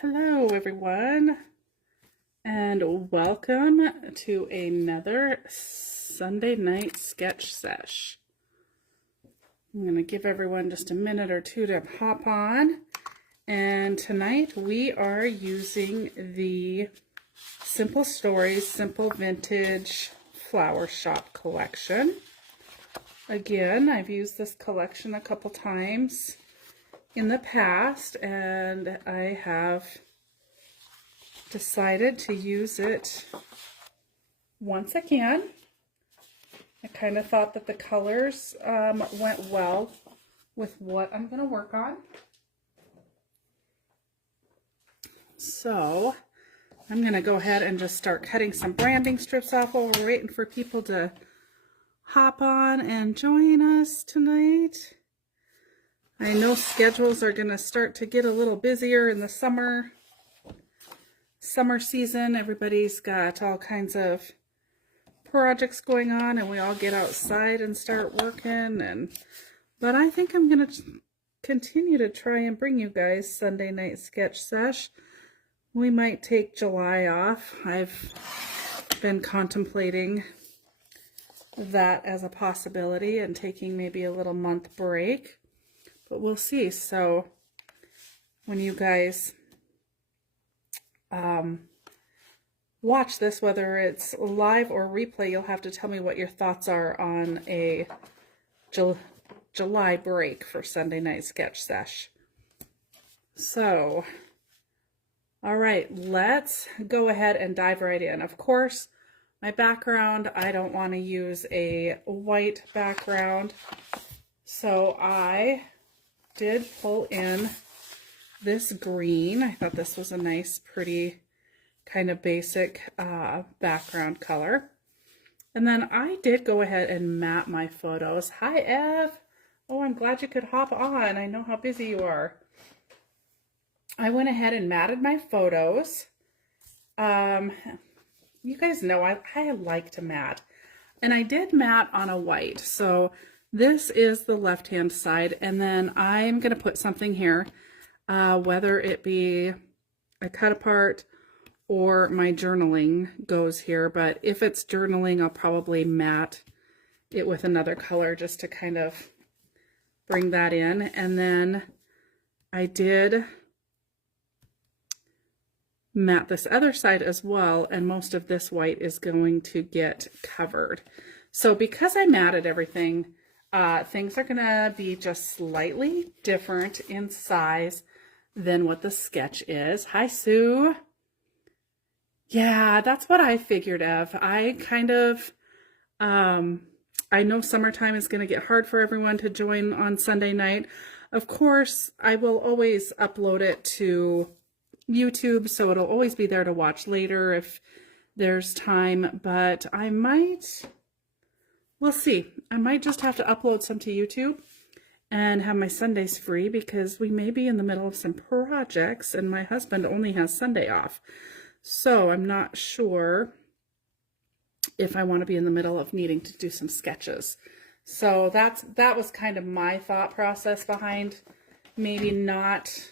Hello everyone, and welcome to another Sunday night sketch sesh. I'm going to give everyone just a minute or two to hop on, and tonight we are using the Simple Stories Simple Vintage Flower Shop collection. Again, I've used this collection a couple times in the past, and I have decided to use it once again. I kind of thought that the colors went well with what I'm going to work on. So I'm going to go ahead and just start cutting some branding strips off while we're waiting for people to hop on and join us tonight. I know schedules are going to start to get a little busier in the summer season. Everybody's got all kinds of projects going on, and we all get outside and start working. But I think I'm going to continue to try and bring you guys Sunday night sketch sesh. We might take July off. I've been contemplating that as a possibility and taking maybe a little month break. But we'll see. So when you guys watch this, whether it's live or replay, you'll have to tell me what your thoughts are on a July break for Sunday night sketch sesh. So, all right, let's go ahead and dive right in. Of course, my background, I don't want to use a white background, so I did pull in this green. I thought this was a nice, pretty, kind of basic background color. And then I did go ahead and map my photos. Hi, Ev. Oh, I'm glad you could hop on. I know how busy you are. I went ahead and matted my photos. You guys know I like to mat. And I did mat on a white. So this is the left-hand side, and then I'm going to put something here, whether it be a cut apart or my journaling goes here, but if it's journaling, I'll probably matte it with another color just to kind of bring that in. And then I did matte this other side as well, and most of this white is going to get covered. So because I matted everything, things are gonna be just slightly different in size than what the sketch is. Hi, Sue. Yeah, that's what I figured, Ev. I kind of, I know summertime is gonna get hard for everyone to join on Sunday night. Of course, I will always upload it to YouTube, so it'll always be there to watch later if there's time, but I might... We'll see. I might just have to upload some to YouTube and have my Sundays free, because we may be in the middle of some projects and my husband only has Sunday off. So I'm not sure if I want to be in the middle of needing to do some sketches. So that was kind of my thought process behind maybe not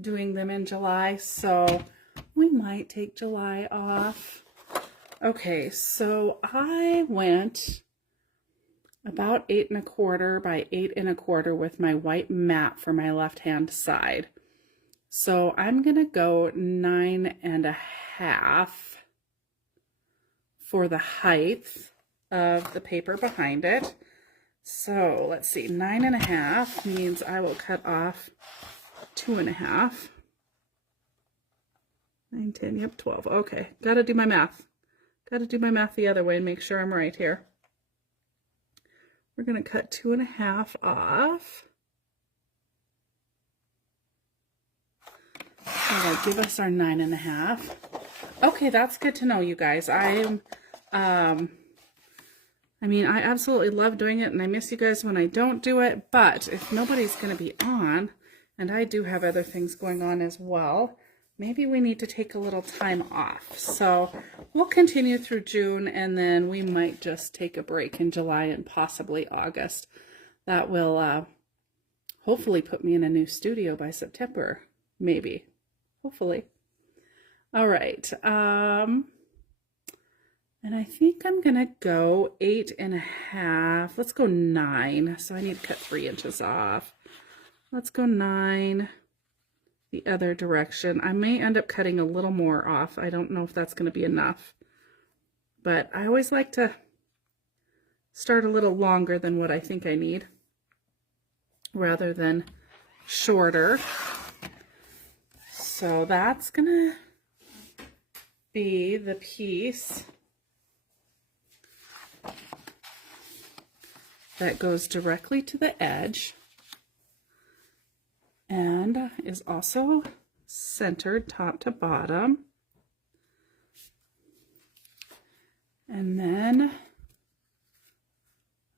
doing them in July. So we might take July off. Okay, so I went about 8 1/4 by 8 1/4 with my white mat for my left hand side. So I'm gonna go 9 1/2 for the height of the paper behind it. So let's see, 9 1/2 means I will cut off 2 1/2. 9, 10, yep, 12. Okay, gotta do my math. Gotta do my math the other way and make sure I'm right here. We're going to cut 2 1/2 off. That'll give us our 9 1/2. Okay, that's good to know, you guys. I mean, I absolutely love doing it, and I miss you guys when I don't do it, but if nobody's going to be on, and I do have other things going on as well, maybe we need to take a little time off. So we'll continue through June, and then we might just take a break in July and possibly August. That will hopefully put me in a new studio by September, maybe. hopefully. All right. And I think I'm gonna go 8.5. Let's go 9. So I need to cut 3 inches off. Let's go 9 the other direction. I may end up cutting a little more off. I don't know if that's gonna be enough, but I always like to start a little longer than what I think I need, rather than shorter. So that's gonna be the piece that goes directly to the edge and is also centered top to bottom. And then,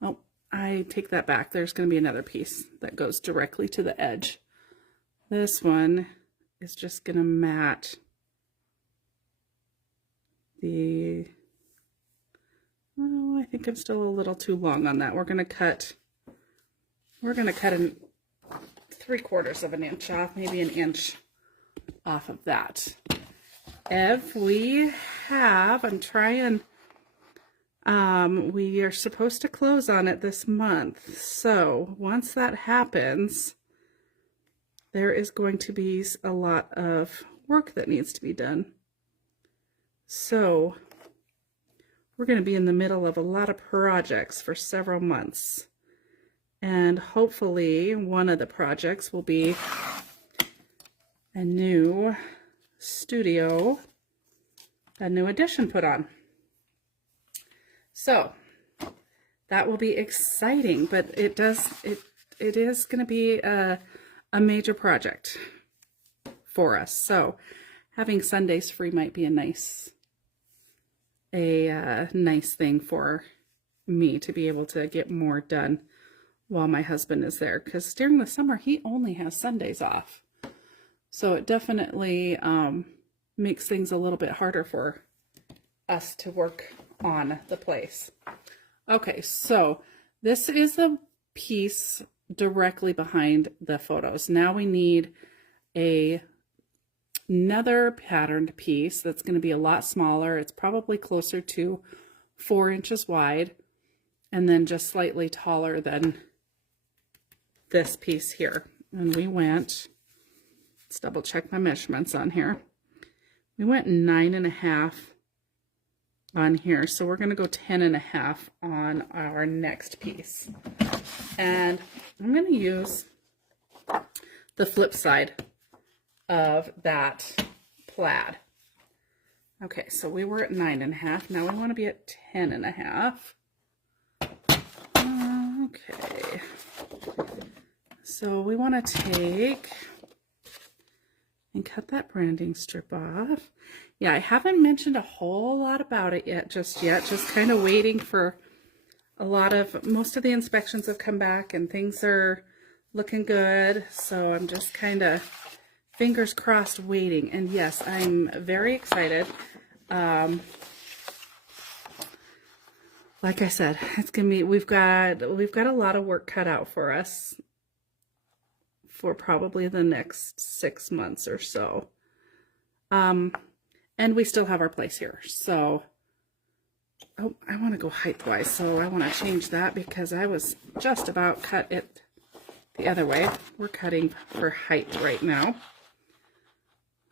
oh, I take that back. There's going to be another piece that goes directly to the edge. This one is just going to mat the, oh, I think I'm still a little too long on that. We're going to cut an 3/4 of an inch off, maybe an inch off of that. If we have, I'm trying, we are supposed to close on it this month. So once that happens, there is going to be a lot of work that needs to be done. So we're going to be in the middle of a lot of projects for several months. And hopefully one of the projects will be a new studio, a new addition put on. So that will be exciting, but it is going to be a major project for us. So having Sundays free might be a nice thing for me to be able to get more done while my husband is there, because during the summer he only has Sundays off. So it definitely makes things a little bit harder for us to work on the place. Okay, so this is the piece directly behind the photos. Now we need another patterned piece that's going to be a lot smaller. It's probably closer to 4 inches wide, and then just slightly taller than this piece here. And we went, let's double check my measurements on here. We went 9.5 on here, so we're going to go 10.5 on our next piece. And I'm going to use the flip side of that plaid. Okay, so we were at 9.5. Now we want to be at 10.5. Okay. So we want to take and cut that branding strip off. Yeah, I haven't mentioned a whole lot about it yet, just kind of waiting for most of the inspections have come back and things are looking good. So I'm just kind of fingers crossed waiting. And yes, I'm very excited. Like I said, it's gonna be, we've got a lot of work cut out for us for probably the next 6 months or so. And we still have our place here. So, oh, I want to go height-wise, so I want to change that because I was just about cut it the other way. We're cutting for height right now.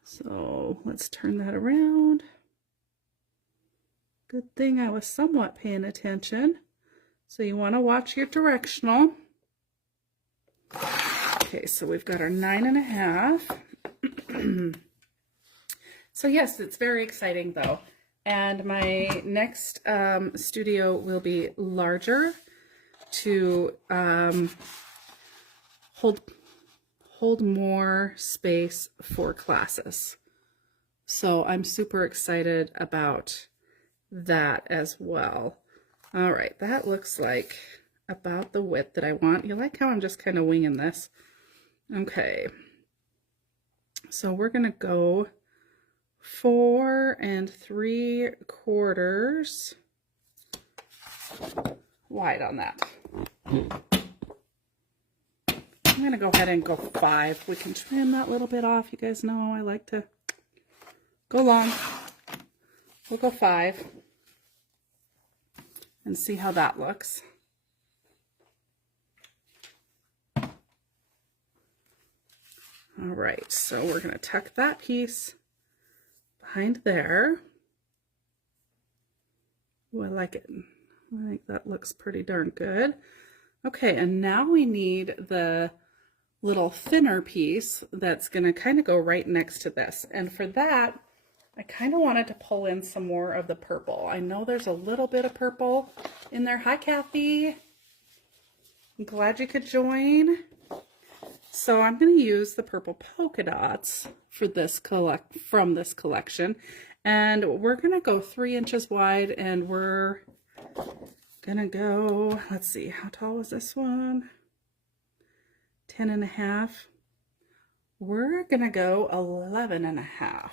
So let's turn that around. Good thing I was somewhat paying attention. So you want to watch your directional. Okay, so we've got our 9.5. So yes, it's very exciting though. And my next studio will be larger to hold more space for classes. So I'm super excited about that as well. All right, that looks like about the width that I want. You like how I'm just kind of winging this? Okay, so we're gonna go 4 3/4 wide on that. I'm going to go ahead and go 5. We can trim that little bit off. You guys know I like to go long. We'll go 5 and see how that looks. All right, so we're going to tuck that piece behind there. Oh, I like it. I think that looks pretty darn good. Okay, and now we need the little thinner piece that's going to kind of go right next to this. And for that, I kind of wanted to pull in some more of the purple. I know there's a little bit of purple in there. Hi, Kathy. I'm glad you could join. So I'm going to use the purple polka dots for this from this collection. And we're going to go 3 inches wide, and we're going to go, let's see, how tall was this one? 10.5. We're going to go 11.5.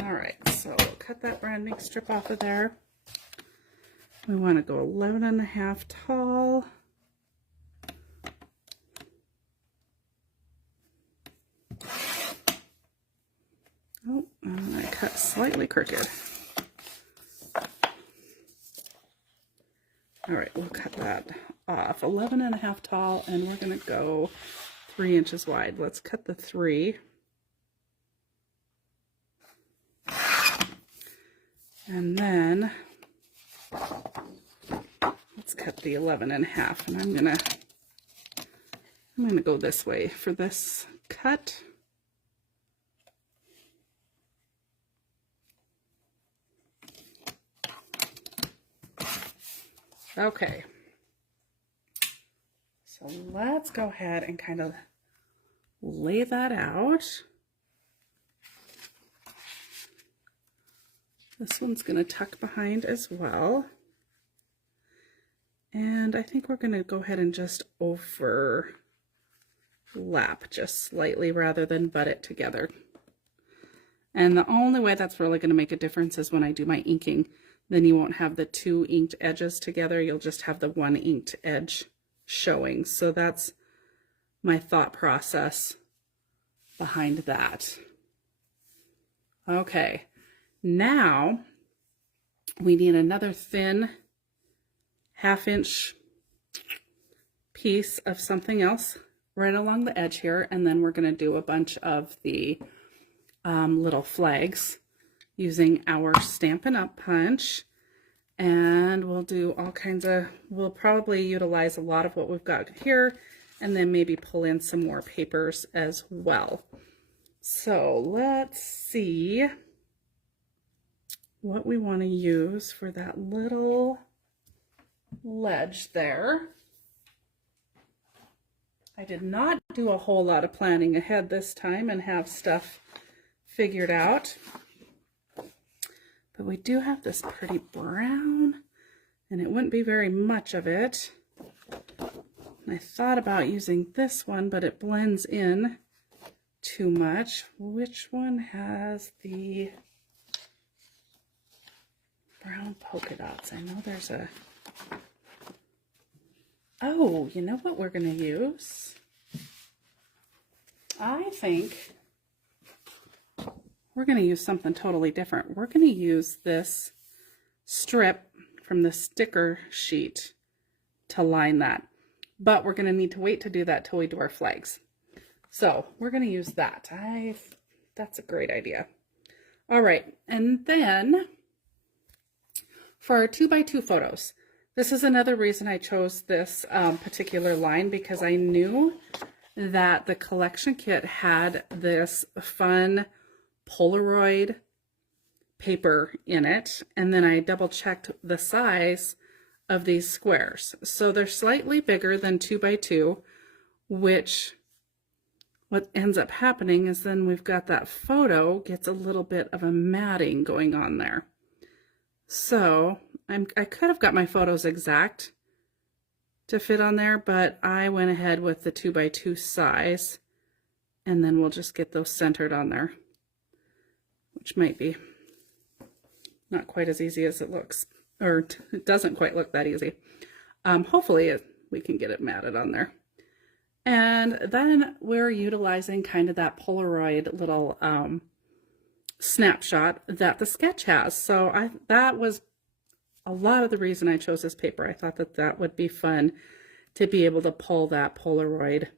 All right, so we'll cut that branding strip off of there. We want to go 11.5 tall. Oh, and I cut slightly crooked. All right, we'll cut that off. 11.5 tall, and we're going to go 3 inches wide. Let's cut the 3. And then let's cut the 11.5, and I'm gonna go this way for this cut. Okay, so let's go ahead and kind of lay that out. This one's going to tuck behind as well. And I think we're going to go ahead and just overlap just slightly rather than butt it together. And the only way that's really going to make a difference is when I do my inking. Then you won't have the 2 inked edges together. You'll just have the 1 inked edge showing. So that's my thought process behind that. Okay. Now we need another thin 1/2 inch piece of something else right along the edge here, and then we're going to do a bunch of the little flags using our Stampin' Up! Punch, and we'll do all kinds of, we'll probably utilize a lot of what we've got here, and then maybe pull in some more papers as well. So let's see what we want to use for that little ledge there. I did not do a whole lot of planning ahead this time and have stuff figured out. But we do have this pretty brown, and it wouldn't be very much of it. And I thought about using this one, but it blends in too much. Which one has the brown polka dots? I know there's a... Oh, you know what we're going to use? I think we're going to use something totally different. We're going to use this strip from the sticker sheet to line that. But we're going to need to wait to do that till we do our flags. So we're going to use that. That's a great idea. All right, and then for our 2x2 photos, this is another reason I chose this particular line, because I knew that the collection kit had this fun Polaroid paper in it, and then I double checked the size of these squares. So they're slightly bigger than 2x2, which what ends up happening is then we've got that photo gets a little bit of a matting going on there. So I could have got my photos exact to fit on there, but I went ahead with the 2x2 size, and then we'll just get those centered on there, which might be not quite as easy as it looks, or it doesn't quite look that easy. Hopefully we can get it matted on there. And then we're utilizing kind of that Polaroid little snapshot that the sketch has. So that was a lot of the reason I chose this paper. I thought that that would be fun to be able to pull that Polaroid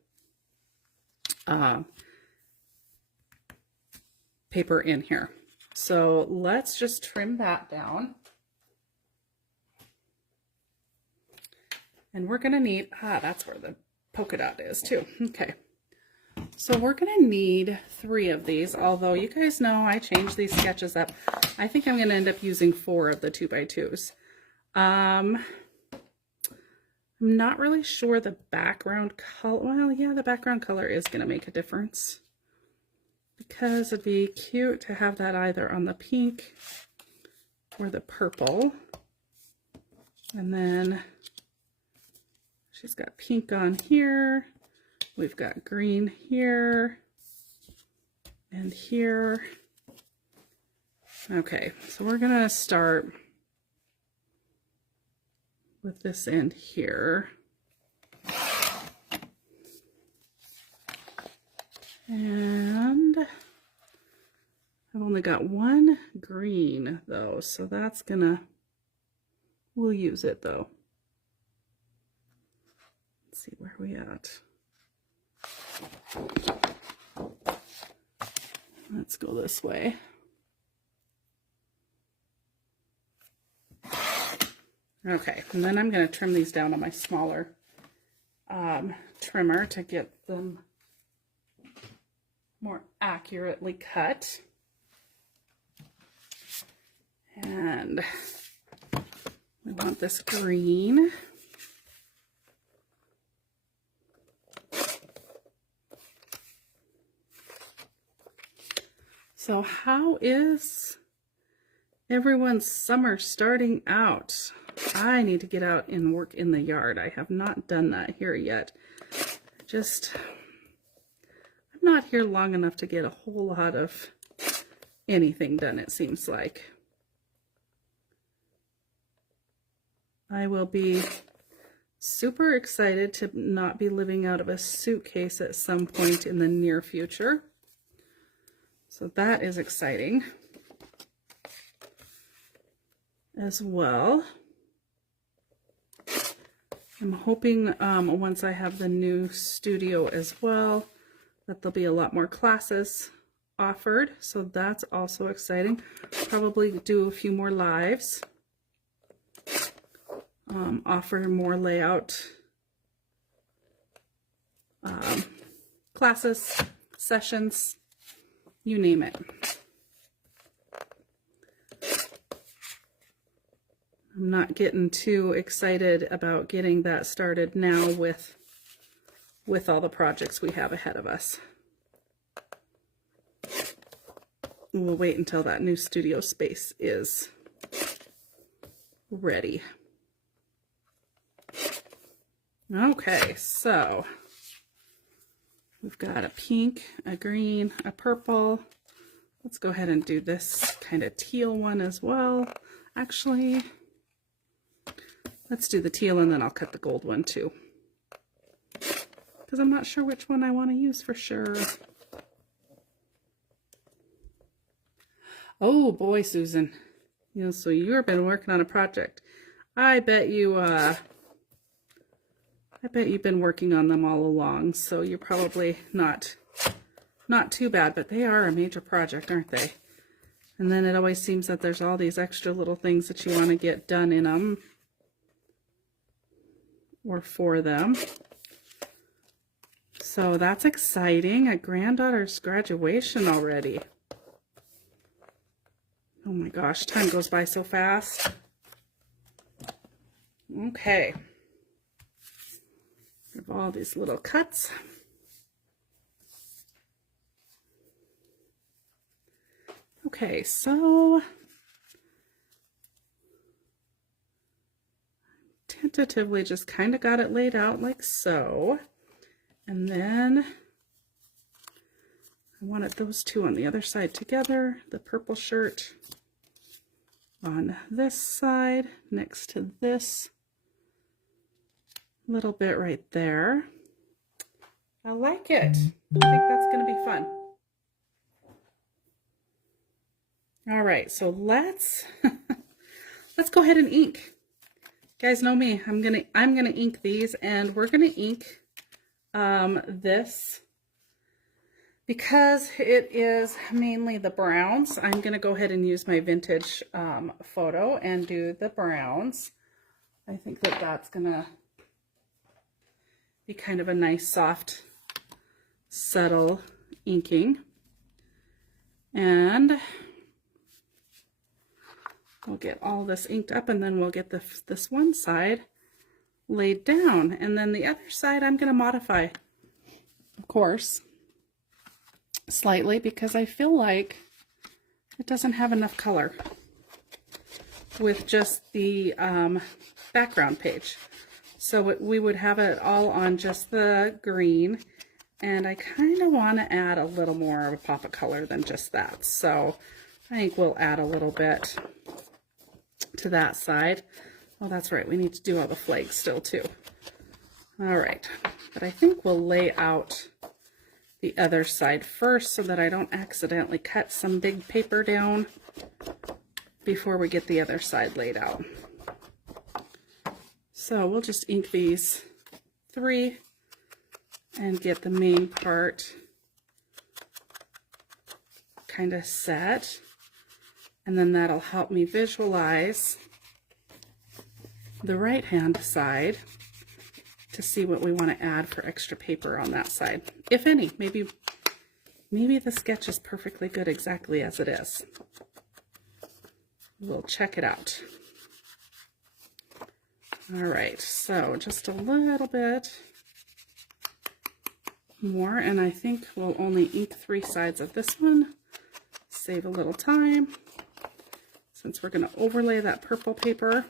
paper in here. So let's just trim that down. And we're gonna need, that's where the polka dot is too. Okay. So we're gonna need 3 of these, although you guys know I changed these sketches up. I think I'm gonna end up using 4 of the 2x2s. I'm not really sure the background color, well, yeah, the background color is gonna make a difference, because it'd be cute to have that either on the pink or the purple. And then she's got pink on here. We've got green here and here. Okay, so we're gonna start with this end here. And I've only got 1 green though, so that's gonna, we'll use it though. Let's see, where are we at? Let's go this way. Okay, and then I'm going to trim these down on my smaller trimmer to get them more accurately cut. And we want this green. So how is everyone's summer starting out? I need to get out and work in the yard. I have not done that here yet. I'm not here long enough to get a whole lot of anything done, it seems like. I will be super excited to not be living out of a suitcase at some point in the near future. So that is exciting as well. I'm hoping once I have the new studio as well, that there'll be a lot more classes offered. So that's also exciting. Probably do a few more lives, offer more layout classes, sessions, you name it. I'm not getting too excited about getting that started now with all the projects we have ahead of us. We'll wait until that new studio space is ready. Okay, so we've got a pink, a green, a purple. Let's go ahead and do this kind of teal one as well. Actually, let's do the teal and then I'll cut the gold one too, because I'm not sure which one I want to use for sure. Oh boy, Susan, you know, so you've been working on a project. I bet you've been working on them all along, so you're probably not too bad, but they are a major project, aren't they? And then it always seems that there's all these extra little things that you want to get done in them or for them. So that's exciting. A granddaughter's graduation already. Oh my gosh, time goes by so fast. Okay. Of all these little cuts. Okay, so tentatively just kind of got it laid out like so. And then I wanted those two on the other side together, the purple shirt on this side next to this A little bit right there. I like it. I think that's going to be fun. All right, so let's go ahead and ink. You guys know me. I'm gonna ink these, and we're gonna ink this because it is mainly the browns. I'm gonna go ahead and use my vintage photo and do the browns. I think that that's gonna be kind of a nice, soft, subtle inking. And we'll get all this inked up, and then we'll get this one side laid down. And then the other side I'm going to modify, of course, slightly, because I feel like it doesn't have enough color with just the background page. So we would have it all on just the green, and I kind of want to add a little more of a pop of color than just that. So I think we'll add a little bit to that side. Oh, that's right, we need to do all the flags still too. All right, but I think we'll lay out the other side first so that I don't accidentally cut some big paper down before we get the other side laid out. So we'll just ink these 3 and get the main part kind of set. And then that'll help me visualize the right-hand side to see what we want to add for extra paper on that side. If any, maybe the sketch is perfectly good exactly as it is. We'll check it out. All right, so just a little bit more, and I think we'll only ink 3 sides of this one. Save a little time. Since we're going to overlay that purple paper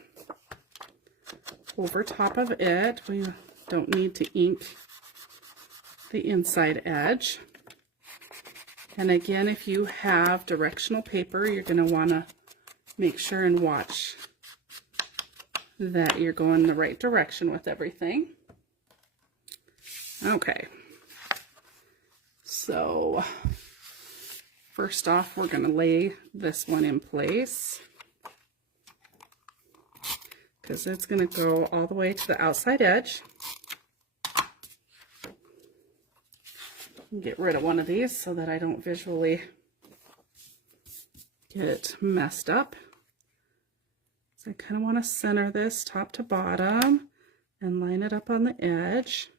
over top of it, we don't need to ink the inside edge. And again, if you have directional paper, you're going to want to make sure and watch that you're going the right direction with everything. Okay, so first off, we're going to lay this one in place because it's going to go all the way to the outside edge. Get rid of one of these so that I don't visually get it messed up. So I kind of want to center this top to bottom and line it up on the edge.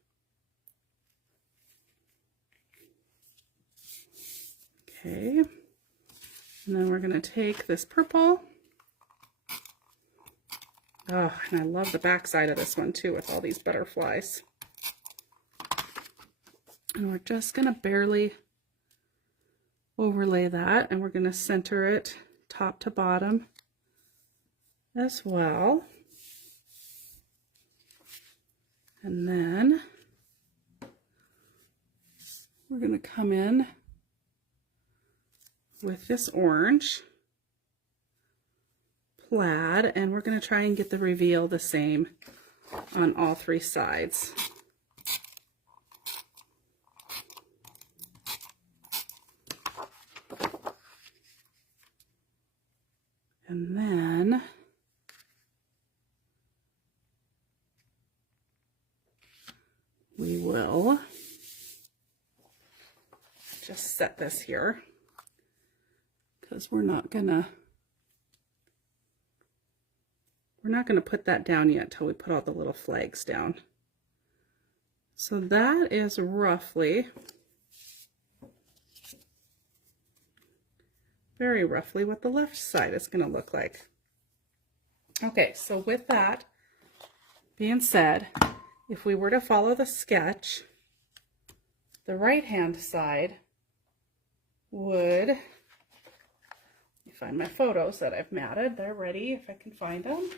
Okay, and then we're going to take this purple. Oh, and I love the back side of this one too with all these butterflies. And we're just going to barely overlay that, and we're going to center it top to bottom as well. And then we're going to come in with this orange plaid, and we're going to try and get the reveal the same on all 3 sides. And then we will just set this here because we're not gonna put that down yet till we put all the little flags down. So that is roughly, very roughly, what the left side is going to look like. Okay, so with that being said, if we were to follow the sketch, the right-hand side would, let me find my photos that I've matted. They're ready if I can find them.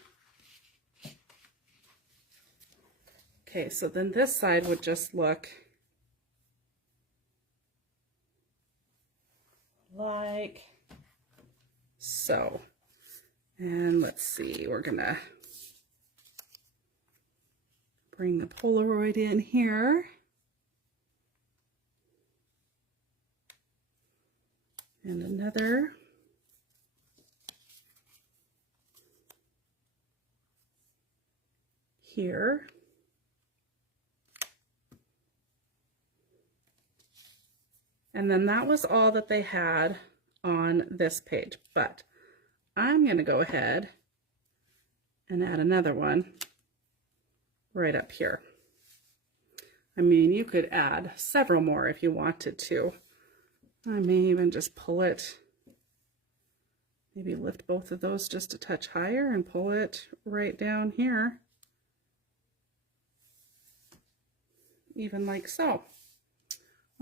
Okay, so then this side would just look like so. And let's see, we're gonna Bring the Polaroid in here. And another. Here. And then that was all that they had on this page, but I'm going to go ahead and add another one right up here. I mean, you could add several more if you wanted to. I may even just pull it, maybe lift both of those just a touch higher and pull it right down here. Even like so.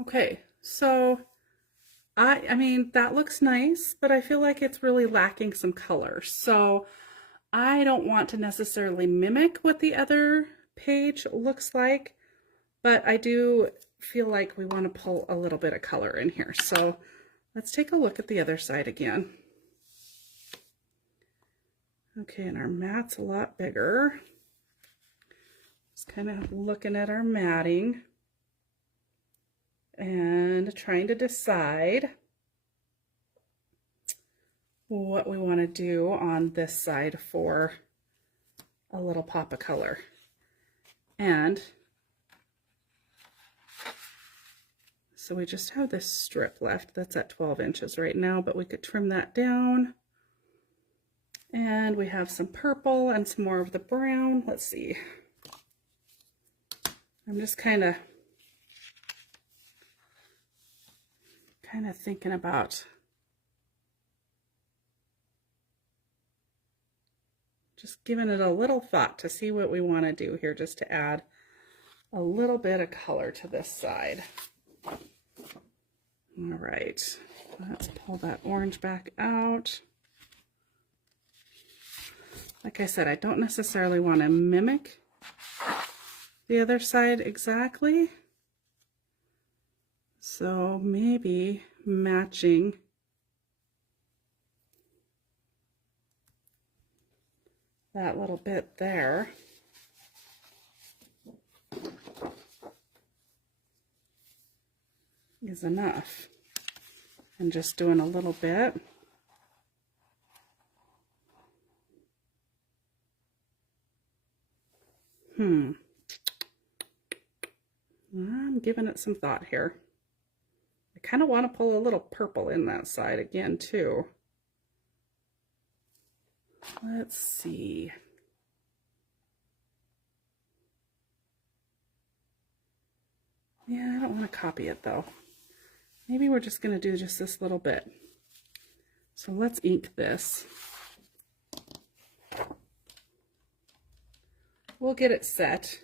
Okay, so I mean, that looks nice, but I feel like it's really lacking some color. So I don't want to necessarily mimic what the other page looks like, but I do feel like we want to pull a little bit of color in here. So let's take a look at the other side again. Okay, and our mat's a lot bigger. Just kind of looking at our matting and trying to decide what we want to do on this side for a little pop of color. And so we just have this strip left that's at 12 inches right now, but we could trim that down. And we have some purple and some more of the brown. Let's see. I'm just kind of thinking about just giving it a little thought to see what we want to do here, just to add a little bit of color to this side. All right, let's pull that orange back out. Like I said, I don't necessarily want to mimic the other side exactly. So maybe matching that little bit there. Is enough. And just doing a little bit. I'm giving it some thought here. I kind of want to pull a little purple in that side again too. Let's see. Yeah, I don't want to copy it though. Maybe we're just going to do just this little bit. So let's ink this. We'll get it set.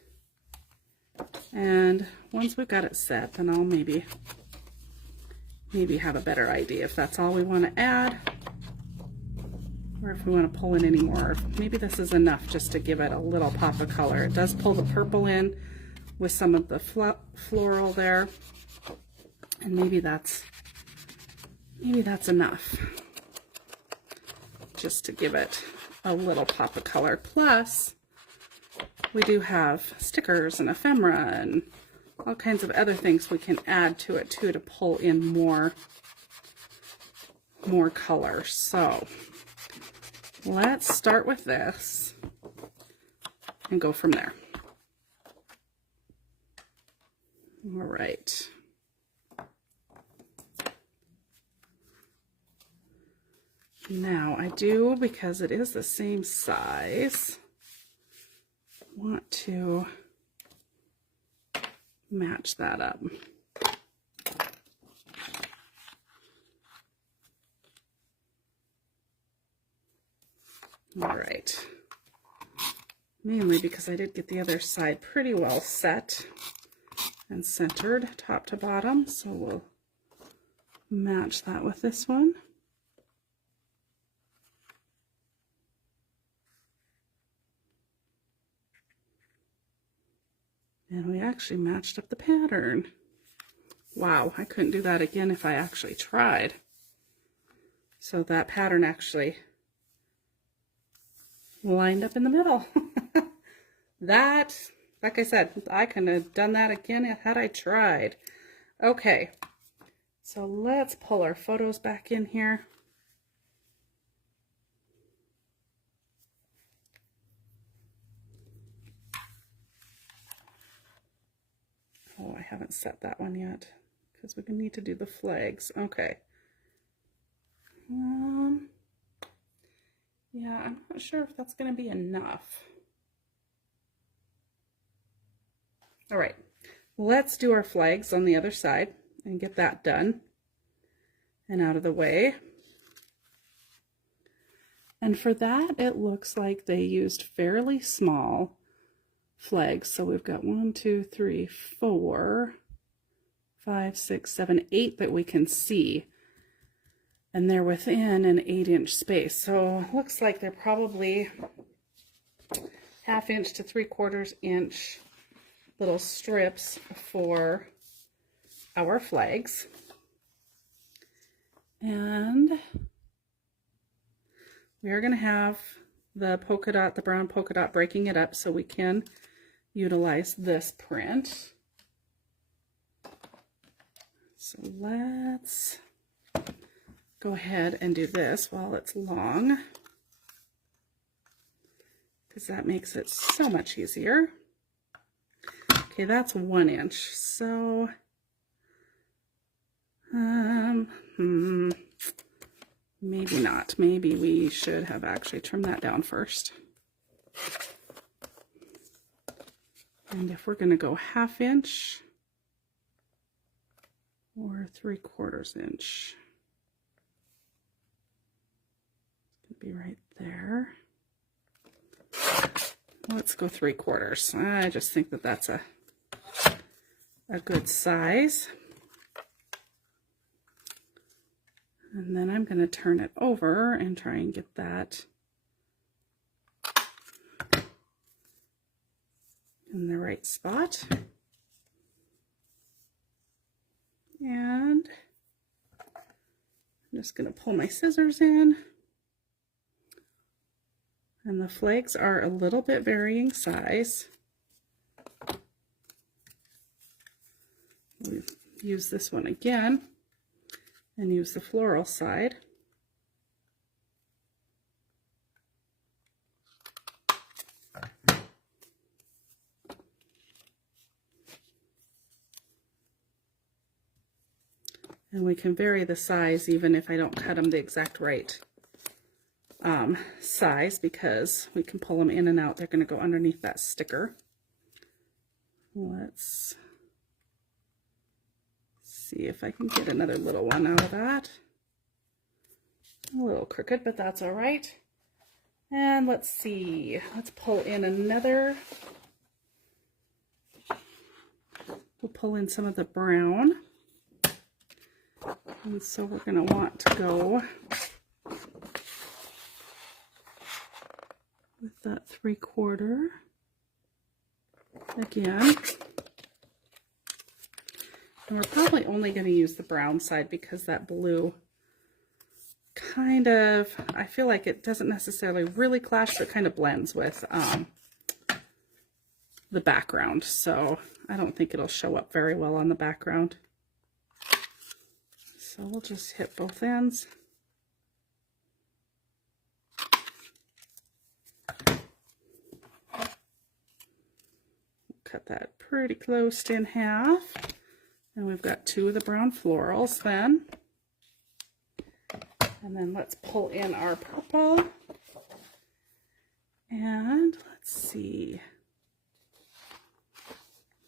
And once we've got it set, then I'll maybe have a better idea if that's all we want to add, or if we want to pull in any more. Maybe this is enough just to give it a little pop of color. It does pull the purple in with some of the floral there, and maybe that's enough just to give it a little pop of color. Plus, we do have stickers and ephemera and all kinds of other things we can add to it too to pull in more color. So let's start with this and go from there. All right. Now I do, because it is the same size, want to match that up. All right. Mainly because I did get the other side pretty well set and centered top to bottom, so we'll match that with this one. And we actually matched up the pattern. Wow, I couldn't do that again if I actually tried. So that pattern actually lined up in the middle. That like I said, I couldn't have done that again had I tried. Okay, so let's pull our photos back in here. Oh, I haven't set that one yet because we're going to need to do the flags. Okay. Yeah, I'm not sure if that's going to be enough. All right, let's do our flags on the other side and get that done and out of the way. And for that, it looks like they used fairly small flags. So we've got 1, 2, 3, 4, 5, 6, 7, 8 that we can see. And they're within an 8-inch space. So it looks like they're probably 1/2 inch to 3/4 inch little strips for our flags. And we are going to have the polka dot, the brown polka dot, breaking it up so we can utilize this print. So let's go ahead and do this while it's long, because that makes it so much easier. Okay, that's 1 inch. So, maybe not. Maybe we should have actually trimmed that down first. And if we're going to go 1/2 inch or 3/4 inch, could be right there. Let's go 3/4. I just think that that's a good size. And then I'm going to turn it over and try and get that in the right spot. And I'm just going to pull my scissors in. And the flags are a little bit varying size. We use this one again and use the floral side. And we can vary the size even if I don't cut them the exact right size, because we can pull them in and out. They're going to go underneath that sticker. Let's see if I can get another little one out of that. A little crooked, but that's all right. And let's see, let's pull in another. We'll pull in some of the brown. And so we're going to want to go with that 3/4 again. And we're probably only going to use the brown side because that blue kind of, I feel like it doesn't necessarily really clash, but kind of blends with the background. So I don't think it'll show up very well on the background. So we'll just hit both ends. Cut that pretty close to in half. And we've got 2 of the brown florals then. And then let's pull in our purple. And let's see.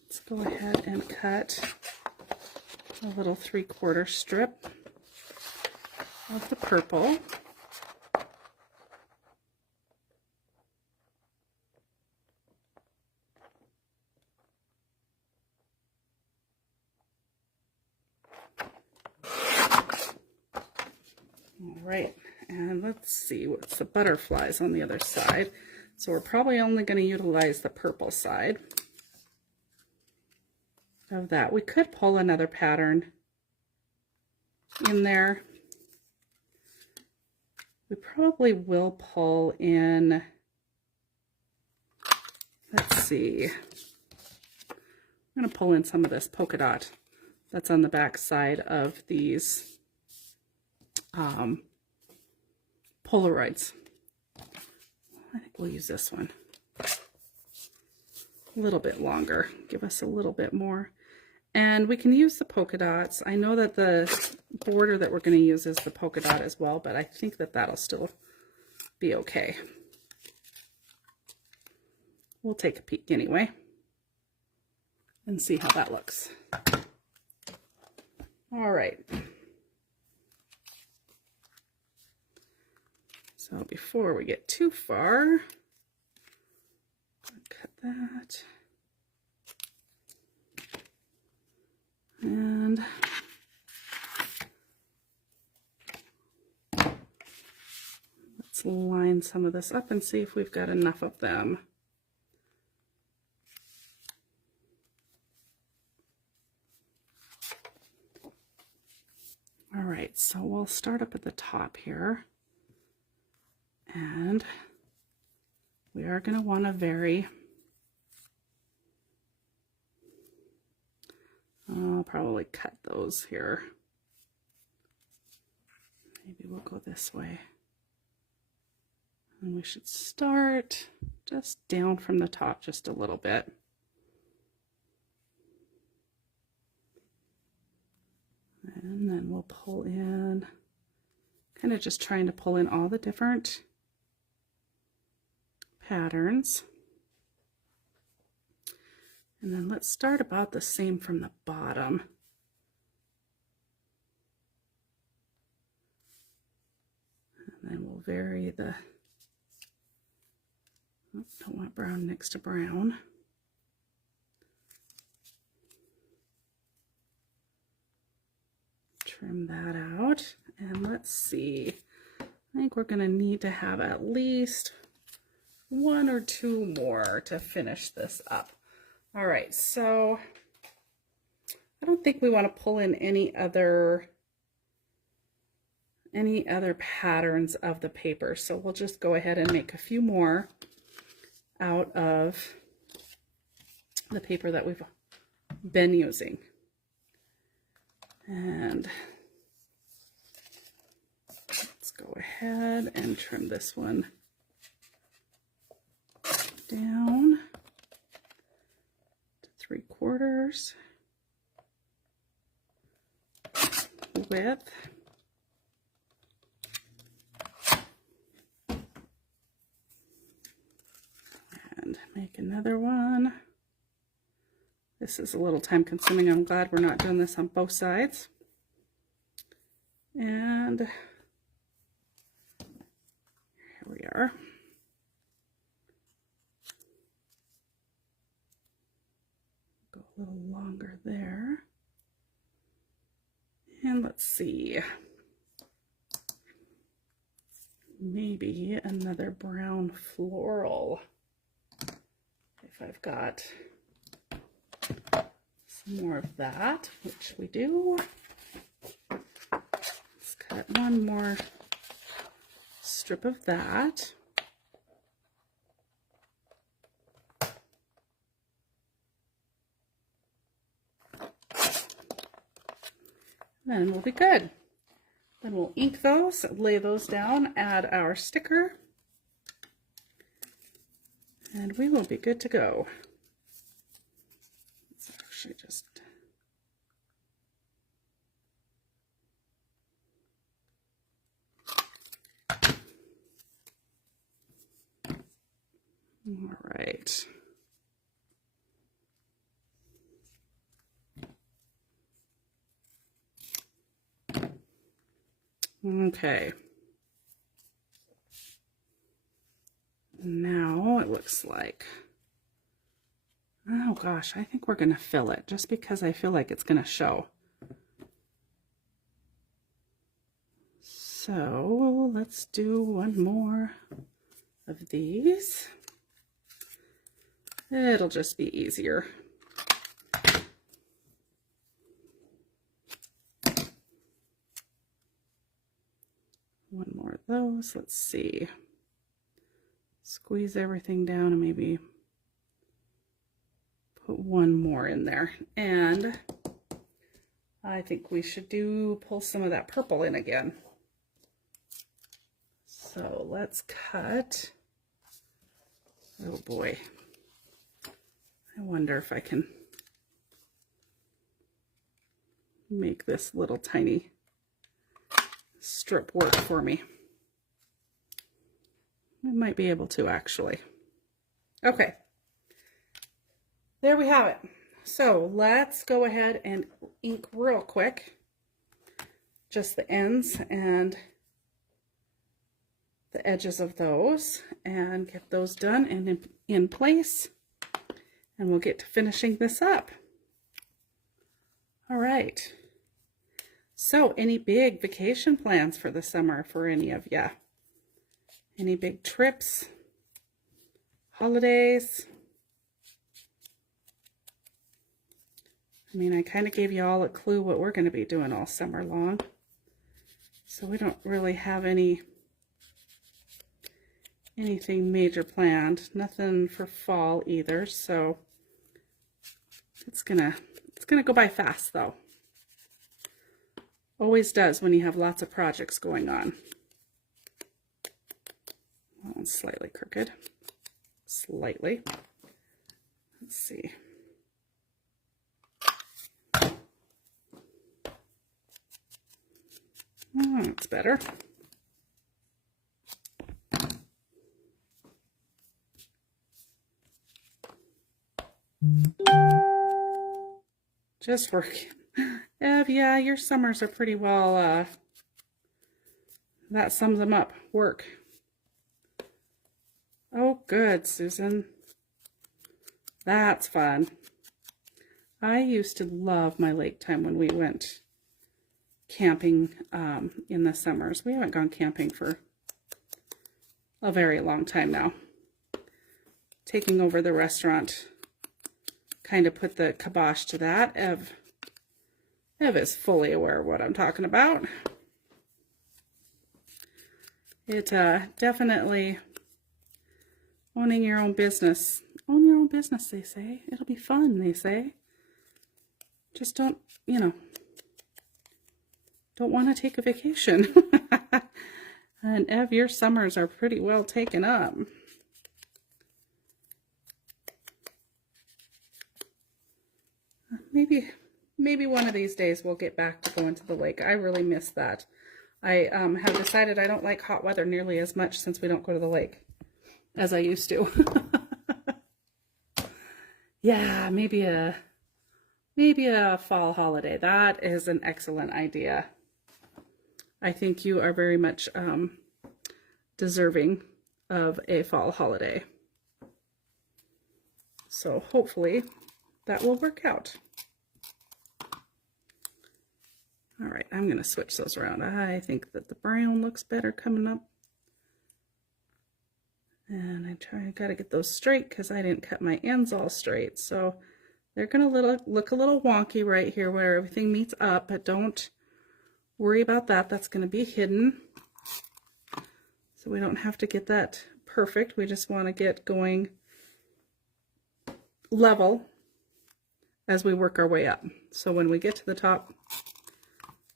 Let's go ahead and cut a little 3/4 strip of the purple. All right, and let's see what's the butterflies on the other side. So we're probably only going to utilize the purple side of that. We could pull another pattern in there. We probably will pull in, let's see, I'm going to pull in some of this polka dot that's on the back side of these Polaroids. I think we'll use this one. A little bit longer, give us a little bit more. And we can use the polka dots. I know that the border that we're going to use is the polka dot as well, but I think that that'll still be okay. We'll take a peek anyway and see how that looks. All right. So before we get too far, cut that. And let's line some of this up and see if we've got enough of them. All right, so we'll start up at the top here. And we are going to want to vary. I'll probably cut those here. Maybe we'll go this way. And we should start just down from the top just a little bit. And then we'll pull in, kind of just trying to pull in all the different patterns. And then let's start about the same from the bottom. And then we'll vary the, oh, don't want brown next to brown. Trim that out. And let's see, I think we're going to need to have at least one or two more to finish this up. All right, so I don't think we want to pull in any other patterns of the paper. So we'll just go ahead and make a few more out of the paper that we've been using. And let's go ahead and trim this one down to 3/4 width. And make another one. This is a little time consuming. I'm glad we're not doing this on both sides. And here we are. Go a little longer there. And let's see. Maybe another brown floral. If I've got some more of that, which we do. Let's cut one more strip of that. Then we'll be good. Then we'll ink those, lay those down, add our sticker, and we will be good to go. Let's actually just all right. Okay. Now it looks like, oh gosh, I think we're going to fill it just because I feel like it's going to show. So let's do one more of these. It'll just be easier. One more of those. Let's see. Squeeze everything down and maybe put one more in there. And I think we should pull some of that purple in again. So let's cut. Oh boy. I wonder if I can make this little tiny strip work for me. I might be able to actually. Okay. There we have it. So let's go ahead and ink real quick. Just the ends and the edges of those and get those done and in place. And we'll get to finishing this up. All right. So any big vacation plans for the summer for any of ya? Any big trips? Holidays? I mean, I kind of gave you all a clue what we're going to be doing all summer long. So we don't really have anything major planned. Nothing for fall either, so it's gonna go by fast though. Always does when you have lots of projects going on. That one's slightly crooked. Slightly. Let's see. Oh, that's better. Just working. Ev, yeah, your summers are pretty well, that sums them up. Work. Oh, good, Susan. That's fun. I used to love my lake time when we went camping in the summers. We haven't gone camping for a very long time now. Taking over the restaurant kind of put the kibosh to that. Ev is fully aware of what I'm talking about. It definitely owning your own business. Own your own business, they say. It'll be fun, they say. Just don't, you know, don't want to take a vacation. And Ev, your summers are pretty well taken up. Maybe one of these days we'll get back to going to the lake. I really miss that. I have decided I don't like hot weather nearly as much since we don't go to the lake as I used to. Yeah, maybe a fall holiday. That is an excellent idea. I think you are very much deserving of a fall holiday. So hopefully that will work out. All right, I'm going to switch those around. I think that the brown looks better coming up. And I got to get those straight because I didn't cut my ends all straight. So they're going to look a little wonky right here where everything meets up, but don't worry about that. That's going to be hidden. So we don't have to get that perfect. We just want to get going level as we work our way up. So when we get to the top,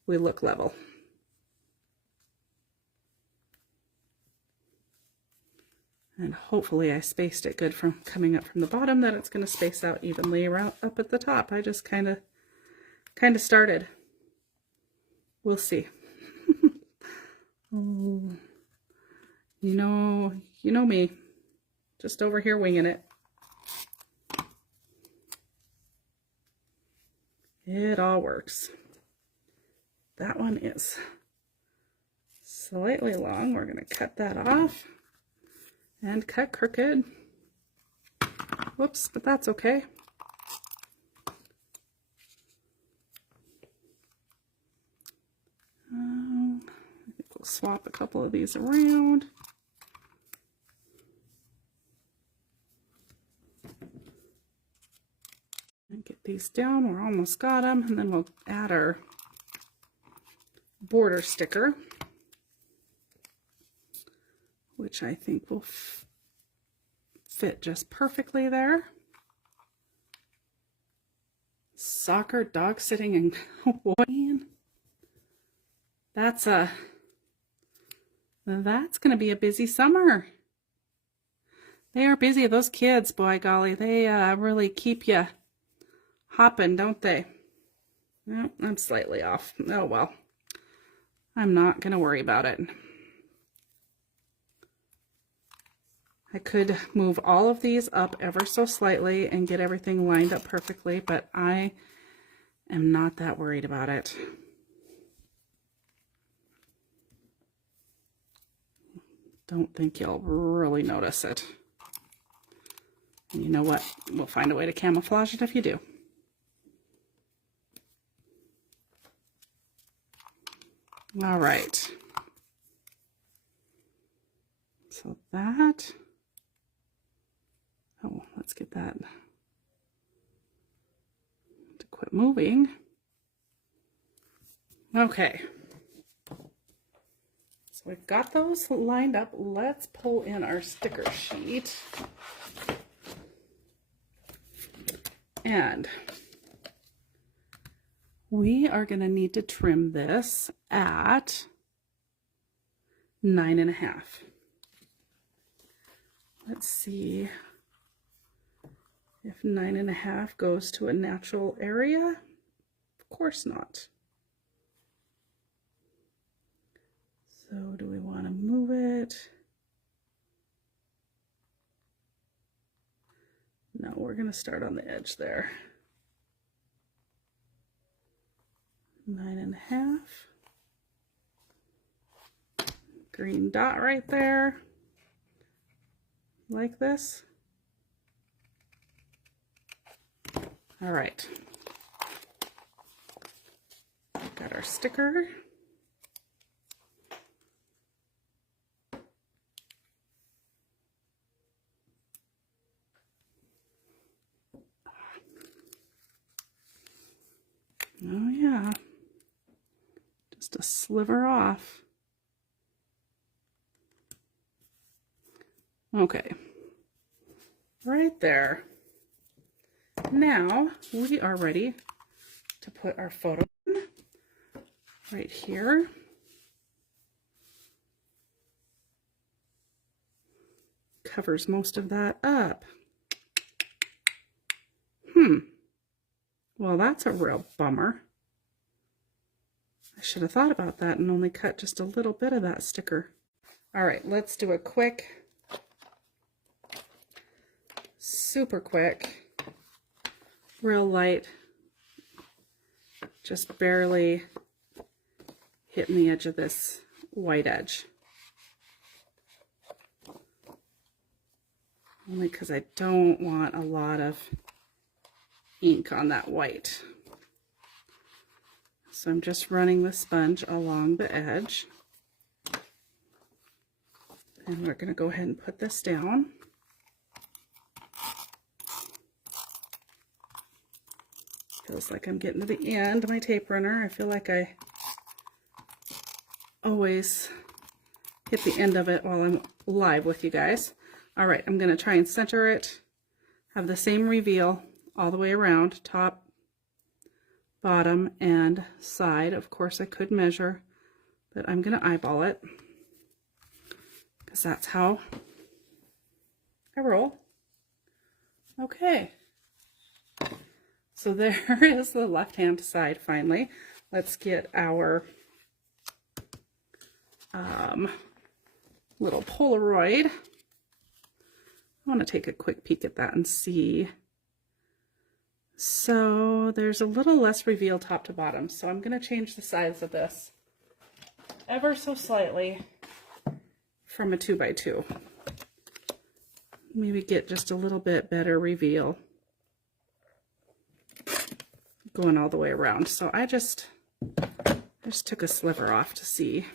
we look level. And hopefully I spaced it good from coming up from the bottom, that it's going to space out evenly around up at the top. I just kind of started. We'll see. Oh, you know me, just over here winging it. It all works. That one is slightly long. We're going to cut that off and cut crooked. Whoops, but that's okay. I think we'll swap a couple of these around. And get these down. We're almost got them. And then we'll add our border sticker, which I think will fit just perfectly there. Soccer, dog sitting, and Hawaiian. That's going to be a busy summer. They are busy. Those kids, boy golly, they really keep you hopping, don't they? Oh, I'm slightly off. Oh well. I'm not going to worry about it. I could move all of these up ever so slightly and get everything lined up perfectly, but I am not that worried about it. Don't think you'll really notice it. And you know what? We'll find a way to camouflage it if you do. All right. So that, oh, let's get that to quit moving. Okay. So we've got those lined up. Let's pull in our sticker sheet. And we are going to need to trim this at 9.5. Let's see if 9.5 goes to a natural area. Of course not. So do we want to move it? No, we're going to start on the edge there. 9.5. Green dot right there. Like this. All right. Got our sticker. Oh yeah, just a sliver off. Okay, right there. Now we are ready to put our photo in right here. Covers most of that up. Well, that's a real bummer. I should have thought about that and only cut just a little bit of that sticker. All right, let's do a quick, super quick, real light, just barely hitting the edge of this white edge. Only because I don't want a lot of ink on that white. So I'm just running the sponge along the edge. And we're going to go ahead and put this down. Feels like I'm getting to the end of my tape runner. I feel like I always hit the end of it while I'm live with you guys. All right, I'm going to try and center it, have the same reveal all the way around, top, bottom, and side. Of course, I could measure, but I'm going to eyeball it because that's how I roll. Okay, so there is the left-hand side finally. Let's get our little Polaroid. I want to take a quick peek at that and see. So there's a little less reveal top to bottom, so I'm going to change the size of this ever so slightly from a 2x2. Maybe get just a little bit better reveal going all the way around. So I just took a sliver off to see.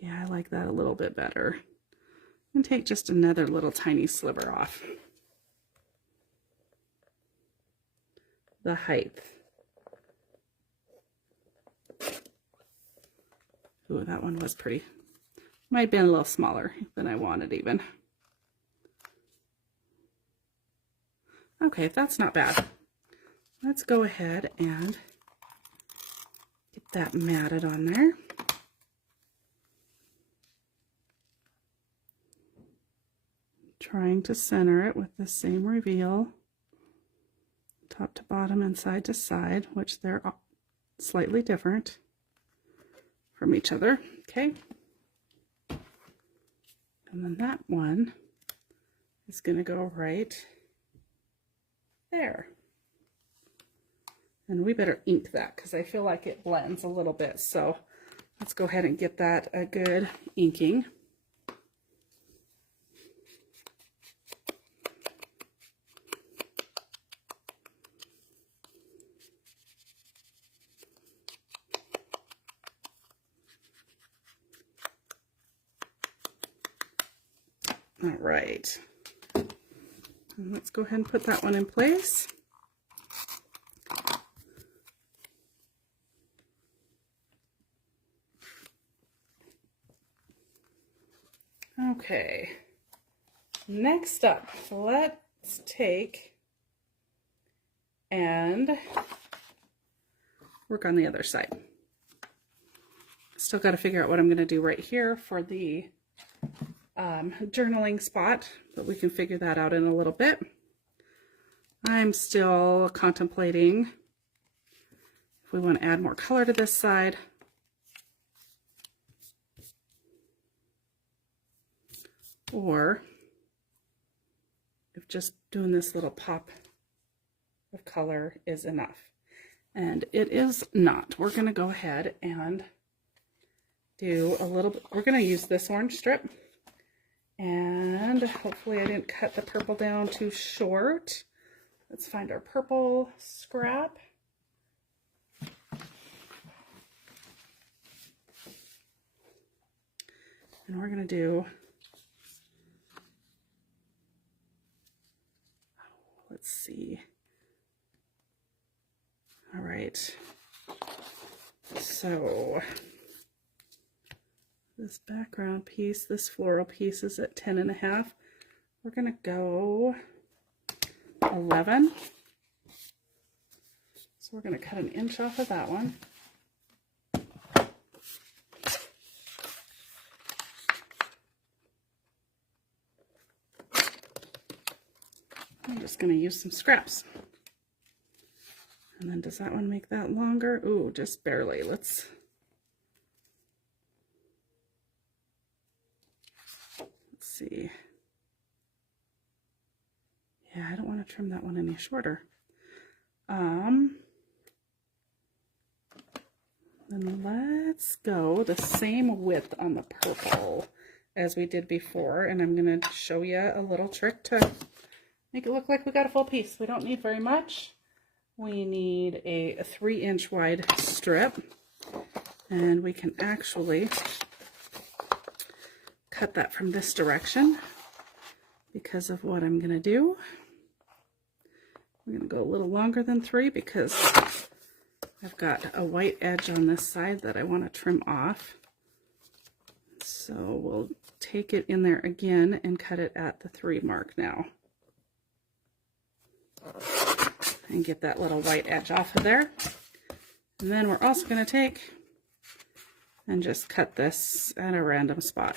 Yeah, I like that a little bit better. And take just another little tiny sliver off the height. Ooh, that one was pretty. Might have been a little smaller than I wanted even. Okay, that's not bad. Let's go ahead and get that matted on there. Trying to center it with the same reveal, top to bottom and side to side, which they're slightly different from each other. Okay. And then that one is going to go right there. And we better ink that because I feel like it blends a little bit. So let's go ahead and get that a good inking. All right, and let's go ahead and put that one in place. Okay, next up, let's take and work on the other side. Still got to figure out what I'm going to do right here for the journaling spot, but we can figure that out in a little bit. I'm still contemplating if we want to add more color to this side, or if just doing this little pop of color is enough. And it is not. We're going to go ahead and do a little bit. We're going to use this orange strip. And hopefully I didn't cut the purple down too short. Let's find our purple scrap. And we're going to do, let's see. All right. So this background piece, this floral piece is at 10.5. We're going to go 11. So we're going to cut an inch off of that one. I'm just going to use some scraps. And then does that one make that longer? Ooh, just barely. Let's see. Yeah, I don't want to trim that one any shorter. Then let's go the same width on the purple as we did before, and I'm going to show you a little trick to make it look like we got a full piece. We don't need very much. We need a 3-inch wide strip, and we can actually cut that from this direction because of what I'm going to do. We're going to go a little longer than 3 because I've got a white edge on this side that I want to trim off. So we'll take it in there again and cut it at the 3 mark now. And get that little white edge off of there. And then we're also going to take and just cut this at a random spot.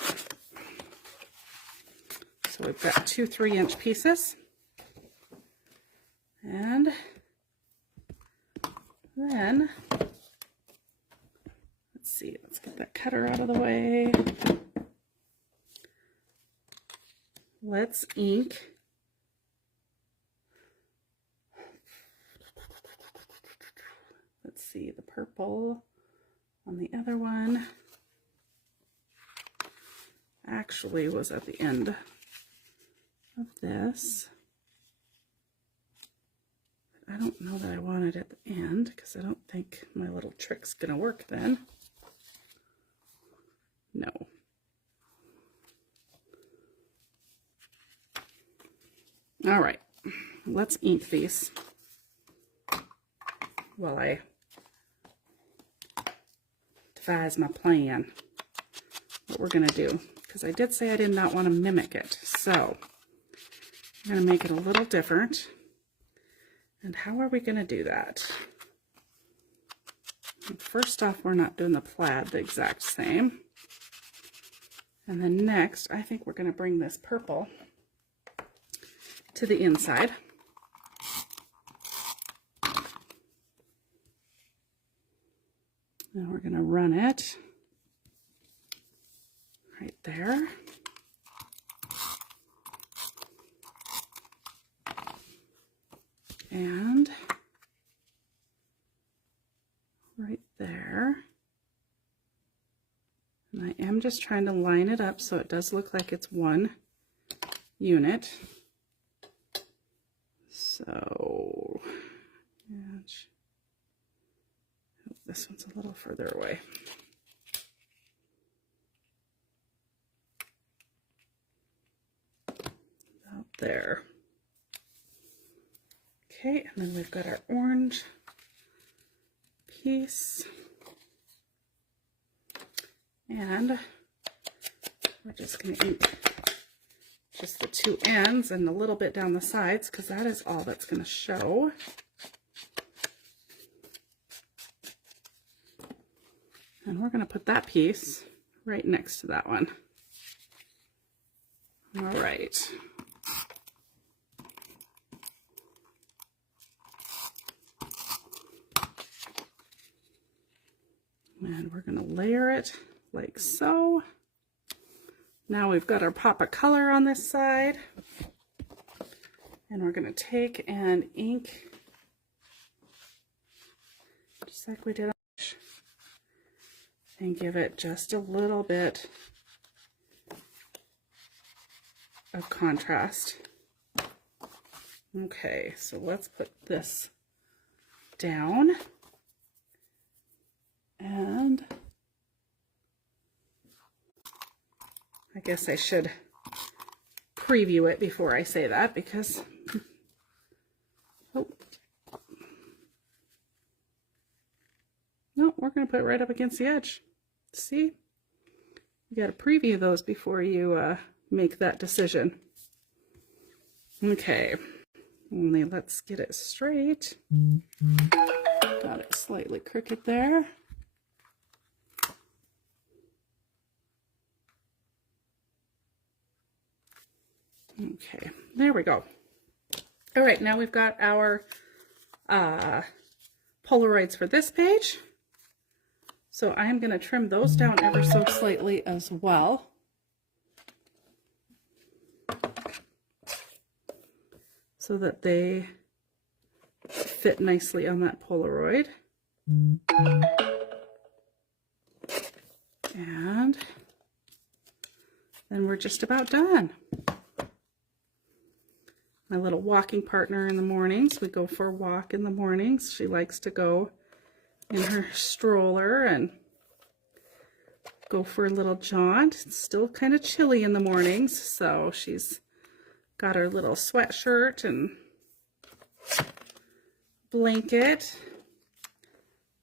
So we've got 2 3-inch pieces. And then, let's see, let's get that cutter out of the way. Let's ink see the purple on the other one. Actually was at the end of this. I don't know that I want it at the end because I don't think my little trick's gonna work then. No. All right, let's ink these while I devise my plan, what we're going to do, because I did say I did not want to mimic it. So I'm going to make it a little different. And how are we going to do that? First off, we're not doing the plaid the exact same. And then next, I think we're going to bring this purple to the inside. And we're going to run it right there. And right there. And I am just trying to line it up so it does look like it's one unit. So, and oh, this one's a little further away. About there. Okay, and then we've got our orange piece. And we're just going to ink just the two ends and a little bit down the sides because that is all that's going to show. And we're going to put that piece right next to that one. All right. And we're going to layer it like so. Now we've got our pop of color on this side. And we're going to take and ink, just like we did, and give it just a little bit of contrast. Okay, so let's put this down. And I guess I should preview it before I say that because, oh, no, we're going to put it right up against the edge. See? You got to preview those before you make that decision. Okay, only let's get it straight. Got it slightly crooked there. Okay, there we go. All right, now we've got our Polaroids for this page. So I'm going to trim those down ever so slightly as well. So that they fit nicely on that Polaroid. And then we're just about done. My little walking partner in the mornings. We go for a walk in the mornings. She likes to go in her stroller and go for a little jaunt. It's still kind of chilly in the mornings, so she's got her little sweatshirt and blanket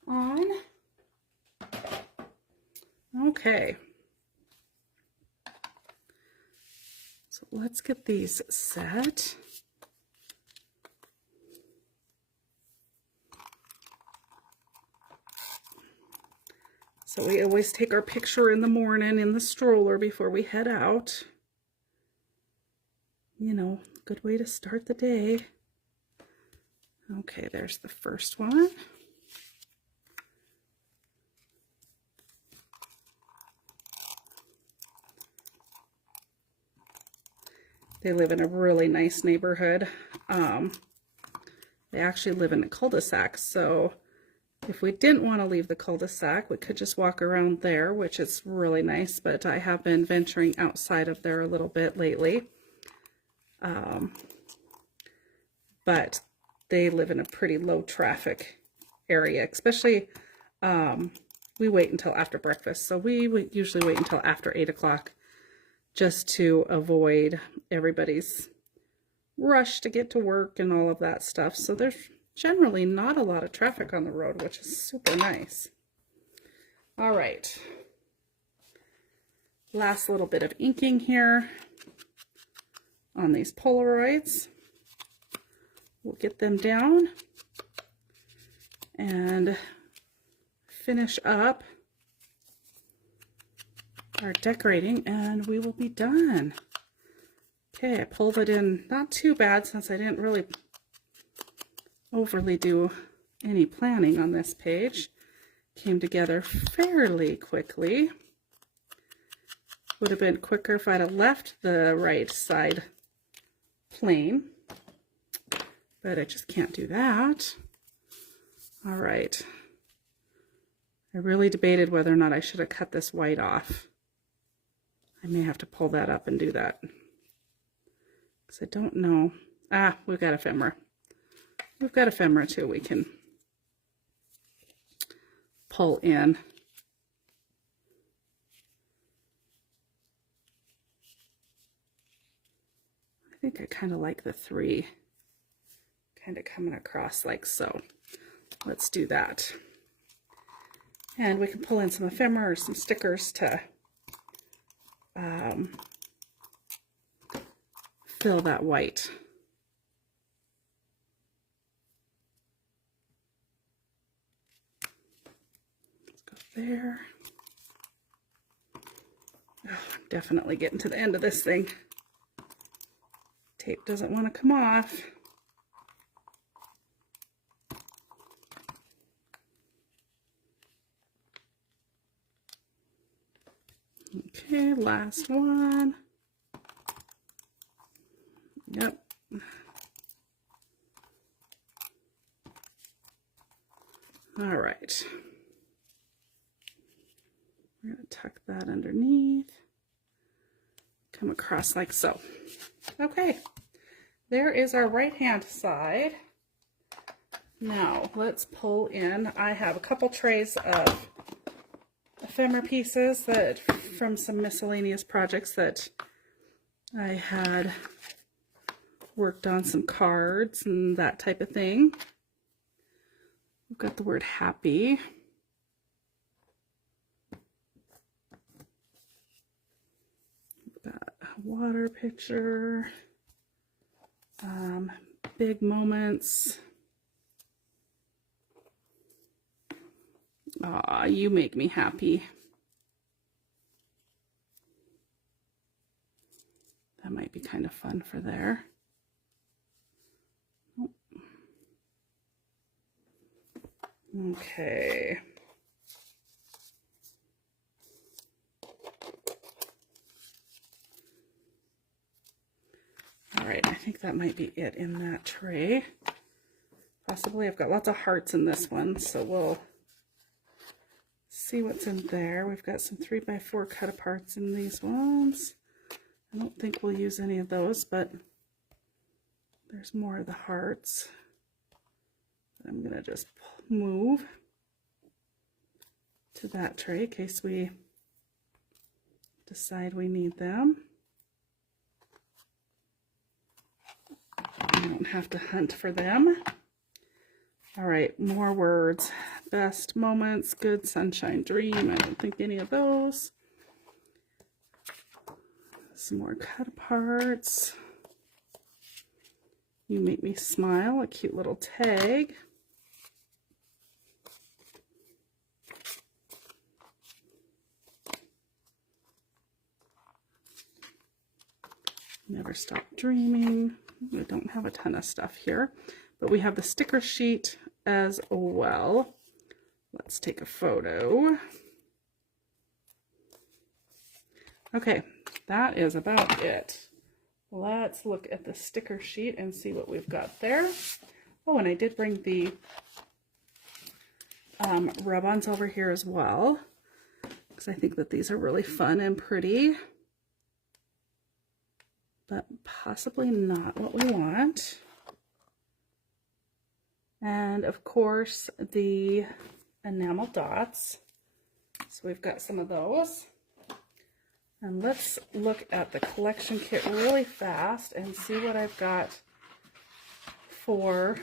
on. Okay. So let's get these set. So we always take our picture in the morning in the stroller before we head out. You know, good way to start the day. Okay, there's the first one. They live in a really nice neighborhood. They actually live in a cul-de-sac, so if we didn't want to leave the cul-de-sac, we could just walk around there, which is really nice, but I have been venturing outside of there a little bit lately. But they live in a pretty low traffic area, especially we wait until after breakfast. So we would usually wait until after 8 o'clock just to avoid everybody's rush to get to work and all of that stuff. So there's generally not a lot of traffic on the road, which is super nice. All right. Last little bit of inking here on these Polaroids. we'll get them down and finish up our decorating, and we will be done. Okay, I pulled it in not too bad since I didn't really overly do any planning on this page. Came together fairly quickly. Would have been quicker if I'd have left the right side plain, but I just can't do that. All right. I really debated whether or not I should have cut this white off. I may have to pull that up and do that, because I don't know. Ah, we've got ephemera. We've got ephemera too we can pull in. I think I kind of like the three kind of coming across like so. Let's do that. And we can pull in some ephemera or some stickers to fill that white. Let's go there. Oh, I'm definitely getting to the end of this thing. Tape doesn't want to come off. Okay, last one. Yep. All right. We're going to tuck that underneath. Come across like so. Okay. There is our right-hand side. Now, let's pull in. I have a couple trays of ephemera pieces that from some miscellaneous projects that I had worked on, some cards and that type of thing. We've got the word happy. We've got a water picture, big moments. Aw, you make me happy. That might be kind of fun for there. Okay. All right, I think that might be it in that tray. Possibly. I've got lots of hearts in this one, so we'll see what's in there. We've got some 3x4 cut aparts in these ones. I don't think we'll use any of those, but there's more of the hearts. I'm going to just move to that tray in case we decide we need them. I don't have to hunt for them. All right, more words. Best moments, good sunshine dream. I don't think any of those. Some more cut aparts. You make me smile, a cute little tag. Never stop dreaming. We don't have a ton of stuff here, but we have the sticker sheet as well. Let's take a photo. Okay, that is about it. Let's look at the sticker sheet and see what we've got there. Oh, and I did bring the rub-ons over here as well, because I think that these are really fun and pretty, but possibly not what we want. And of course, the enamel dots. So we've got some of those. And let's look at the collection kit really fast and see what I've got for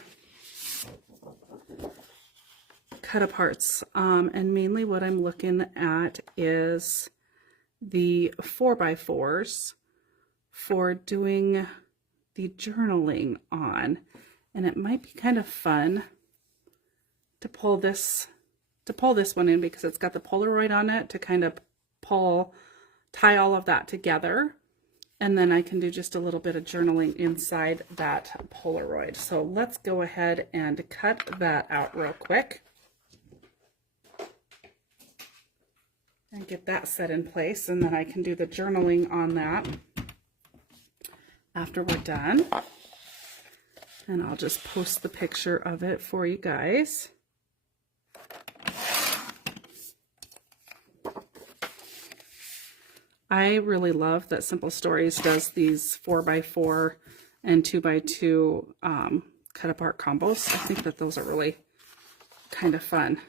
cut aparts. And mainly what I'm looking at is the 4x4s for doing the journaling on. And it might be kind of fun to pull this one in, because it's got the Polaroid on it to kind of tie all of that together. And then I can do just a little bit of journaling inside that Polaroid. So let's go ahead and cut that out real quick and get that set in place. And then I can do the journaling on that after we're done. And I'll just post the picture of it for you guys. I really love that Simple Stories does these 4x4 and 2x2 cut apart combos. I think that those are really kind of fun.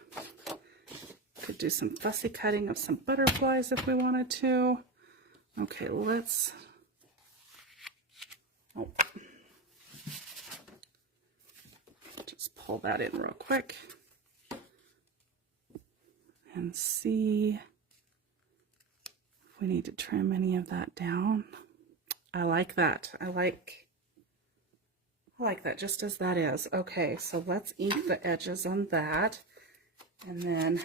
Could do some fussy cutting of some butterflies if we wanted to. Okay, let's... Oh. Just pull that in real quick and see... we need to trim any of that down. I like that. I like that just as that is. Okay, so let's ink the edges on that. And then,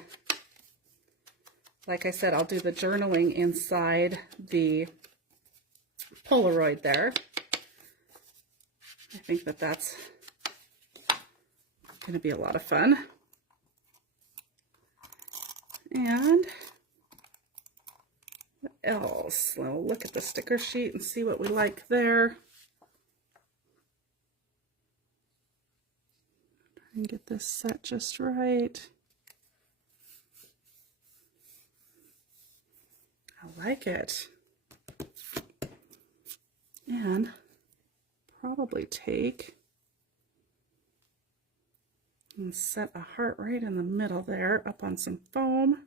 like I said, I'll do the journaling inside the Polaroid there. I think that that's going to be a lot of fun. And else? We'll look at the sticker sheet and see what we like there. Try and get this set just right. I like it. And probably take and set a heart right in the middle there, up on some foam.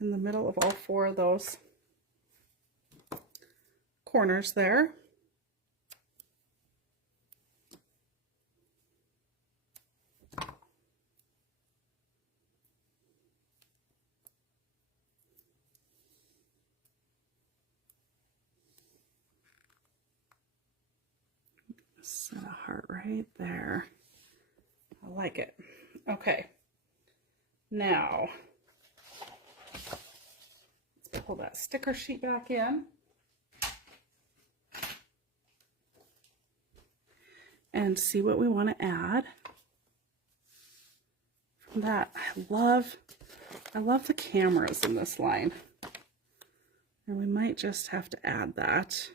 In the middle of all 4 of those corners there. Set a heart right there. I like it. Okay. Now, pull that sticker sheet back in and see what we want to add. From that, I love the cameras in this line, and we might just have to add that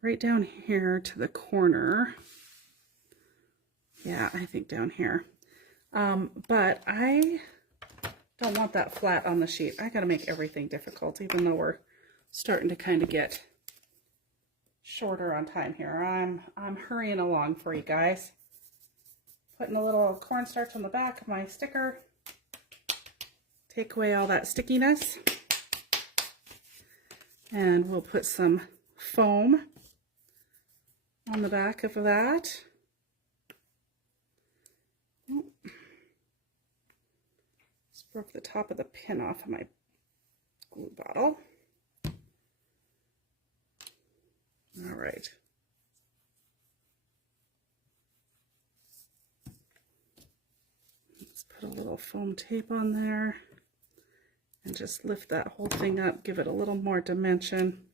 right down here to the corner. Yeah, I think down here. But I don't want that flat on the sheet. I got to make everything difficult, even though we're starting to kind of get shorter on time here. I'm hurrying along for you guys. Putting a little cornstarch on the back of my sticker. Take away all that stickiness. And we'll put some foam on the back of that. Broke the top of the pin off of my glue bottle. All right. Let's put a little foam tape on there and just lift that whole thing up, give it a little more dimension.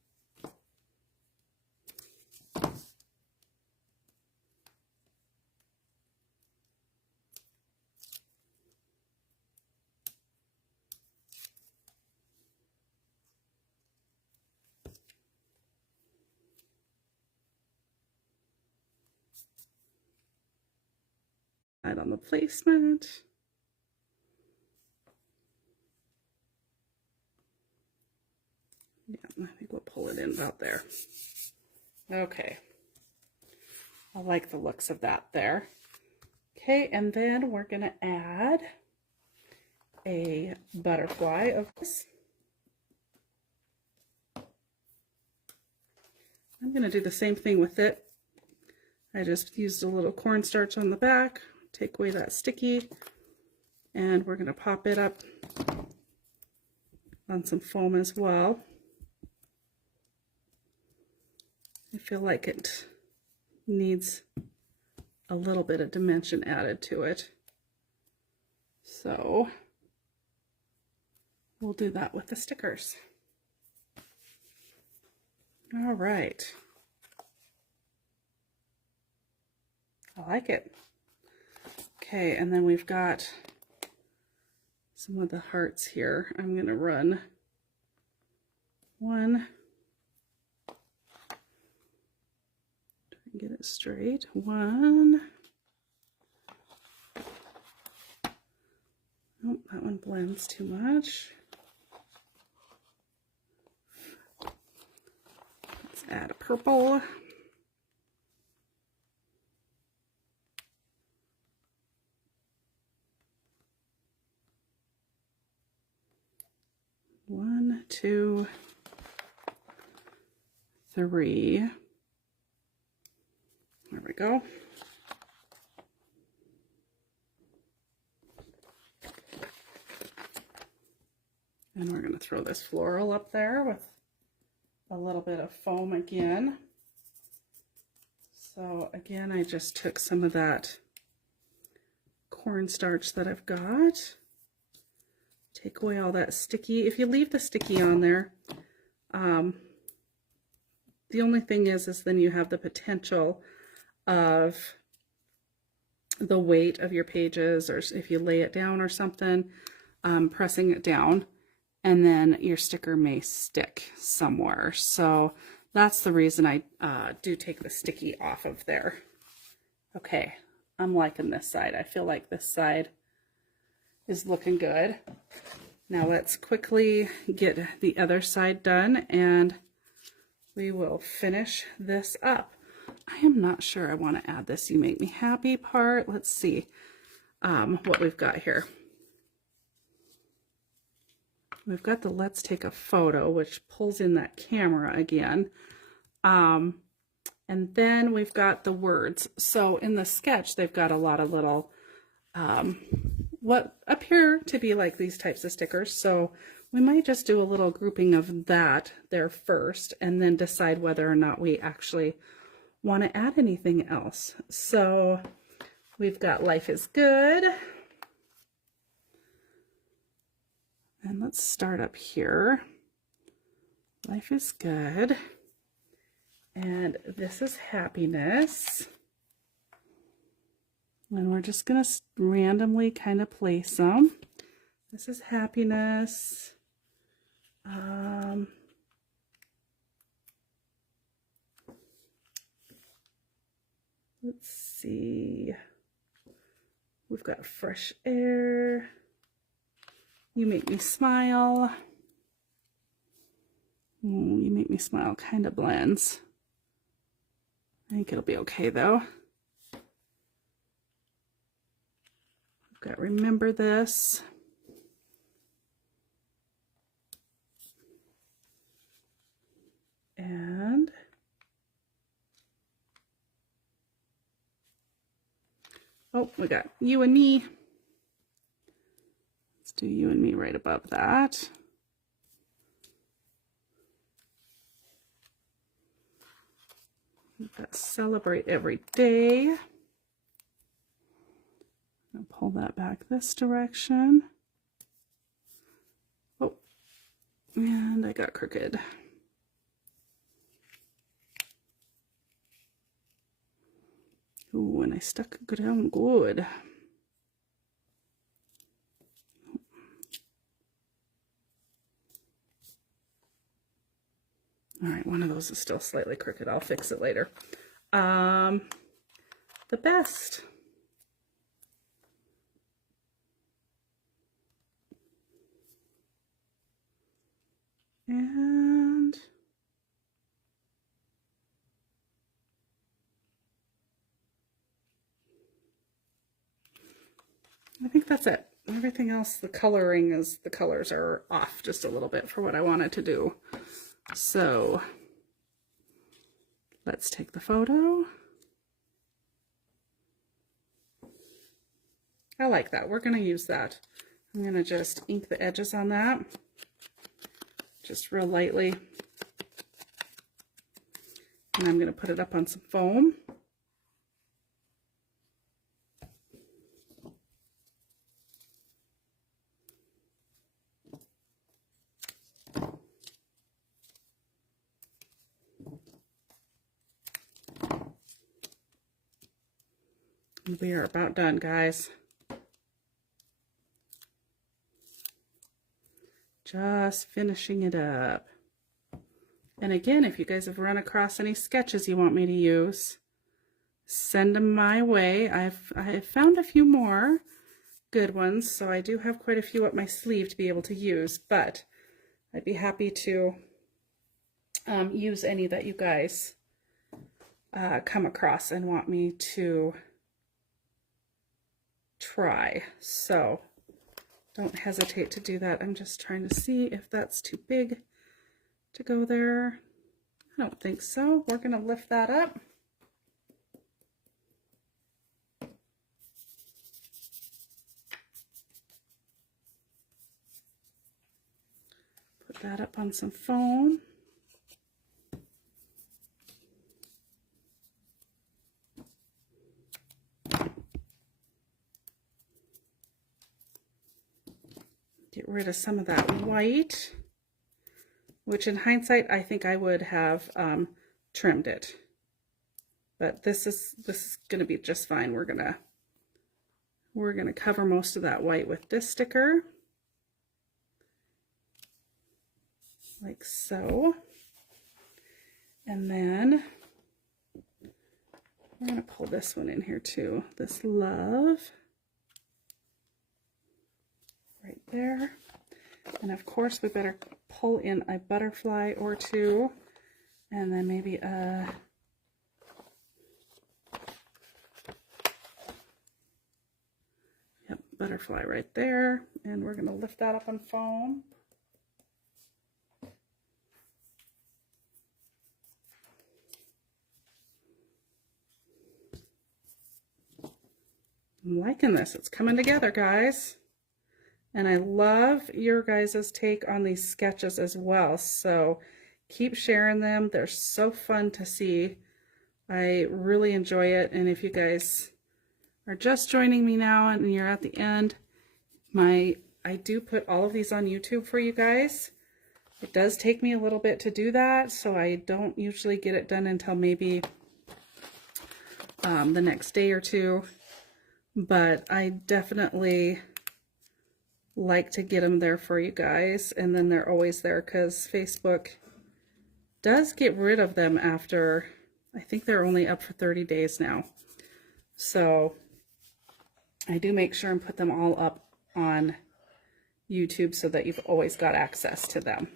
On the placement. Yeah, I think we'll pull it in about there. Okay. I like the looks of that there. Okay, and then we're going to add a butterfly of this. I'm going to do the same thing with it. I just used a little cornstarch on the back. Take away that sticky, and we're going to pop it up on some foam as well. I feel like it needs a little bit of dimension added to it. So we'll do that with the stickers. All right. I like it. Okay, and then we've got some of the hearts here. I'm going to run one. Try and get it straight. One. Oh, that one blends too much. Let's add a purple. One, two, three. There we go. And we're going to throw this floral up there with a little bit of foam again. So again, I just took some of that cornstarch that I've got. Take away all that sticky. If you leave the sticky on there, the only thing is then you have the potential of the weight of your pages, or if you lay it down or something, pressing it down, and then your sticker may stick somewhere. So that's the reason I do take the sticky off of there. Okay, I'm liking this side. I feel like this side is looking good. Now let's quickly get the other side done and we will finish this up. I am not sure I want to add this "You Make Me Happy" part. Let's see what we've got here. We've got the "Let's Take a Photo," which pulls in that camera again. And then we've got the words. So in the sketch, they've got a lot of little what appear to be like these types of stickers. So we might just do a little grouping of that there first and then decide whether or not we actually want to add anything else. So we've got "Life is Good." And let's start up here. Life is good. And this is happiness. And we're just going to randomly kind of place them. This is happiness. Let's see. We've got fresh air. You make me smile. You make me smile kind of blends. I think it'll be okay though. We've got remember this. And oh, we got you and me. Let's do you and me right above that. We've got celebrate every day. I'll pull that back this direction. Oh, and I got crooked. Ooh, and I stuck it down good. All right, one of those is still slightly crooked. I'll fix it later. The best. And I think that's it. Everything else, the coloring is, the colors are off just a little bit for what I wanted to do. So let's take the photo. I like that. We're going to use that. I'm going to just ink the edges on that just real lightly. And I'm going to put it up on some foam. We are about done, guys. Just finishing it up. And again, if you guys have run across any sketches you want me to use, send them my way. I've found a few more good ones, so I do have quite a few up my sleeve to be able to use, but I'd be happy to use any that you guys come across and want me to try. So don't hesitate to do that. I'm just trying to see if that's too big to go there. I don't think so. We're going to lift that up. Put that up on some foam. Get rid of some of that white, which in hindsight, I think I would have trimmed it. But this is going to be just fine. We're gonna cover most of that white with this sticker, like so. And then we're gonna pull this one in here too. This love. Right there. And of course we better pull in a butterfly or two, and then maybe a butterfly right there, and we're going to lift that up on foam. I'm liking this. It's coming together, guys. And I love your guys' take on these sketches as well. So keep sharing them. They're so fun to see. I really enjoy it. And if you guys are just joining me now and you're at the end, I do put all of these on YouTube for you guys. It does take me a little bit to do that, so I don't usually get it done until maybe the next day or two. But I definitely like to get them there for you guys, and then they're always there because Facebook does get rid of them after, I think they're only up for 30 days now. So I do make sure and put them all up on YouTube so that you've always got access to them.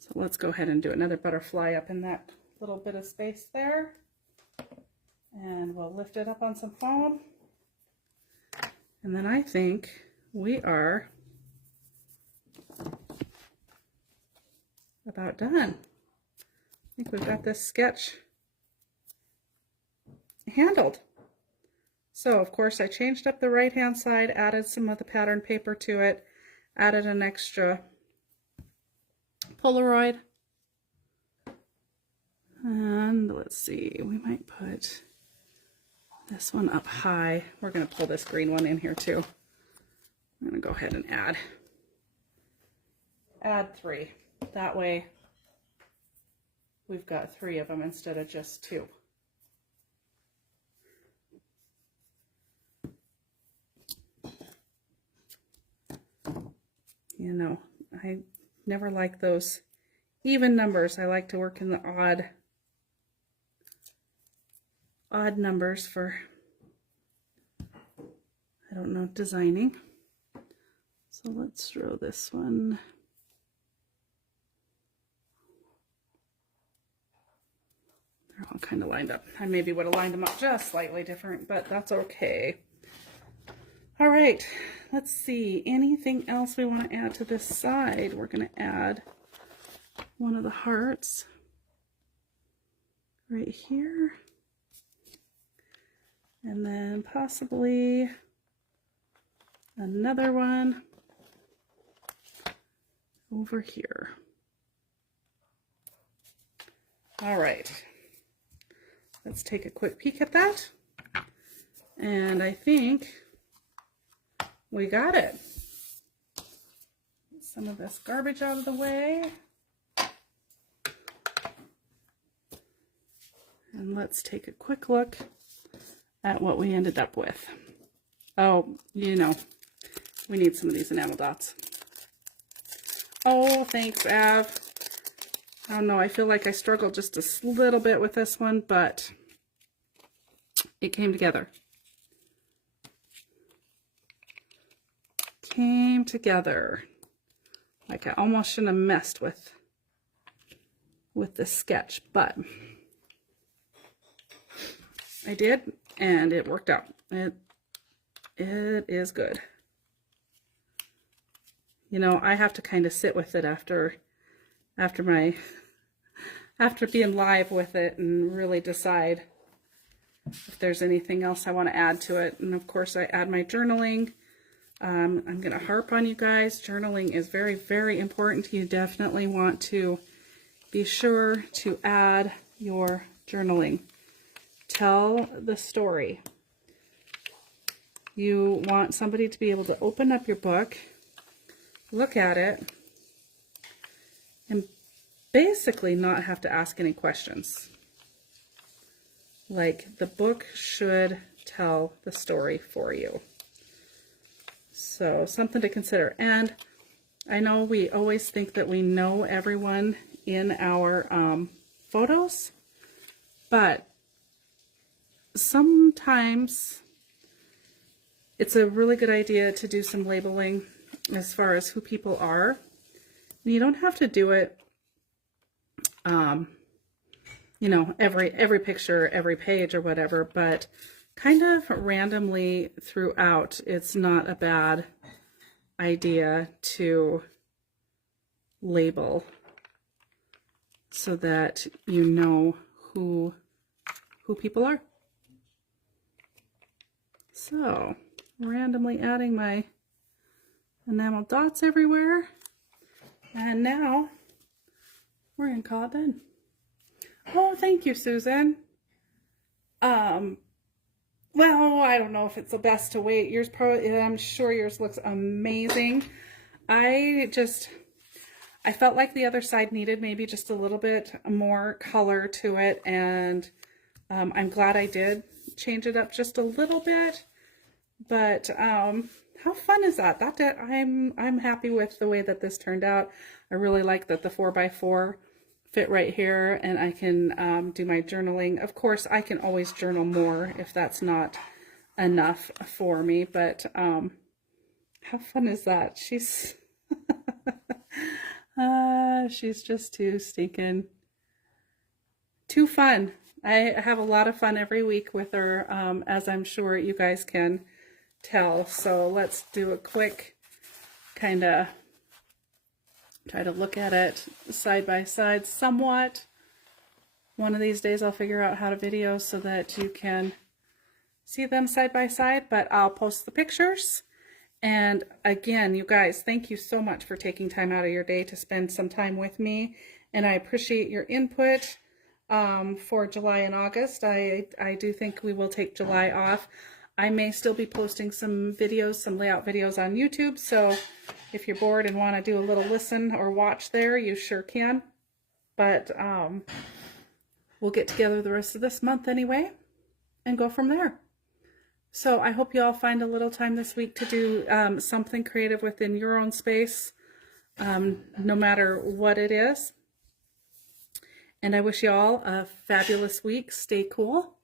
So let's go ahead and do another butterfly up in that little bit of space there. And we'll lift it up on some foam. And then I think we are about done. I think we've got this sketch handled. So of course I changed up the right hand side, added some of the pattern paper to it, added an extra Polaroid. And let's see, we might put this one up high. We're going to pull this green one in here too. I'm going to go ahead and add 3. That way we've got 3 of them instead of just 2. You know, I never like those even numbers. I like to work in the odd numbers for, I don't know, designing. So let's throw this one. They're all kind of lined up. I maybe would have lined them up just slightly different, but that's okay. All right, let's see. Anything else we want to add to this side? We're going to add one of the hearts right here. And then possibly another one over here. All right, let's take a quick peek at that. And I think we got it. Get some of this garbage out of the way. And let's take a quick look at what we ended up with. Oh, you know, we need some of these enamel dots. Oh, thanks, Av. I don't know, I feel like I struggled just a little bit with this one, but it came together. Came together. Like I almost shouldn't have messed with this sketch, but I did, and it worked out. It is good. You know, I have to kind of sit with it after being live with it and really decide if there's anything else I want to add to it. And of course I add my journaling. I'm going to harp on you guys. Journaling is very, very important. You definitely want to be sure to add your journaling. Tell the story. You want somebody to be able to open up your book, look at it, and basically not have to ask any questions. Like, the book should tell the story for you. So something to consider. And I know we always think that we know everyone in our photos, but sometimes it's a really good idea to do some labeling as far as who people are. And you don't have to do it, you know, every picture, every page or whatever, but kind of randomly throughout, it's not a bad idea to label so that you know who people are. So, randomly adding my enamel dots everywhere, and now we're gonna call it done. Oh, thank you, Susan. Well, I don't know if it's the best to wait. Yours probably, I'm sure yours looks amazing. I felt like the other side needed maybe just a little bit more color to it, and I'm glad I did change it up just a little bit. But how fun is that? I'm happy with the way that this turned out. I really like that the 4x4 fit right here, and I can do my journaling. Of course, I can always journal more if that's not enough for me, but how fun is that? She's she's just too stinking too fun. I have a lot of fun every week with her, as I'm sure you guys can tell. So let's do a quick kind of try to look at it side by side somewhat. One of these days I'll figure out how to video so that you can see them side by side, but I'll post the pictures. And again, you guys, thank you so much for taking time out of your day to spend some time with me. And I appreciate your input for July and August. I do think we will take July off. I may still be posting some videos, some layout videos on YouTube, so if you're bored and want to do a little listen or watch there, you sure can. But we'll get together the rest of this month anyway and go from there. So I hope you all find a little time this week to do something creative within your own space, no matter what it is. And I wish you all a fabulous week. Stay cool.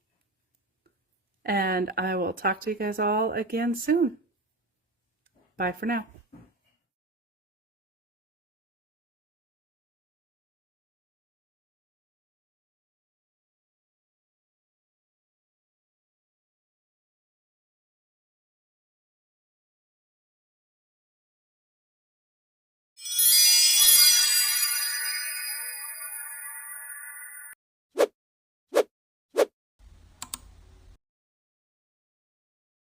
And I will talk to you guys all again soon. Bye for now.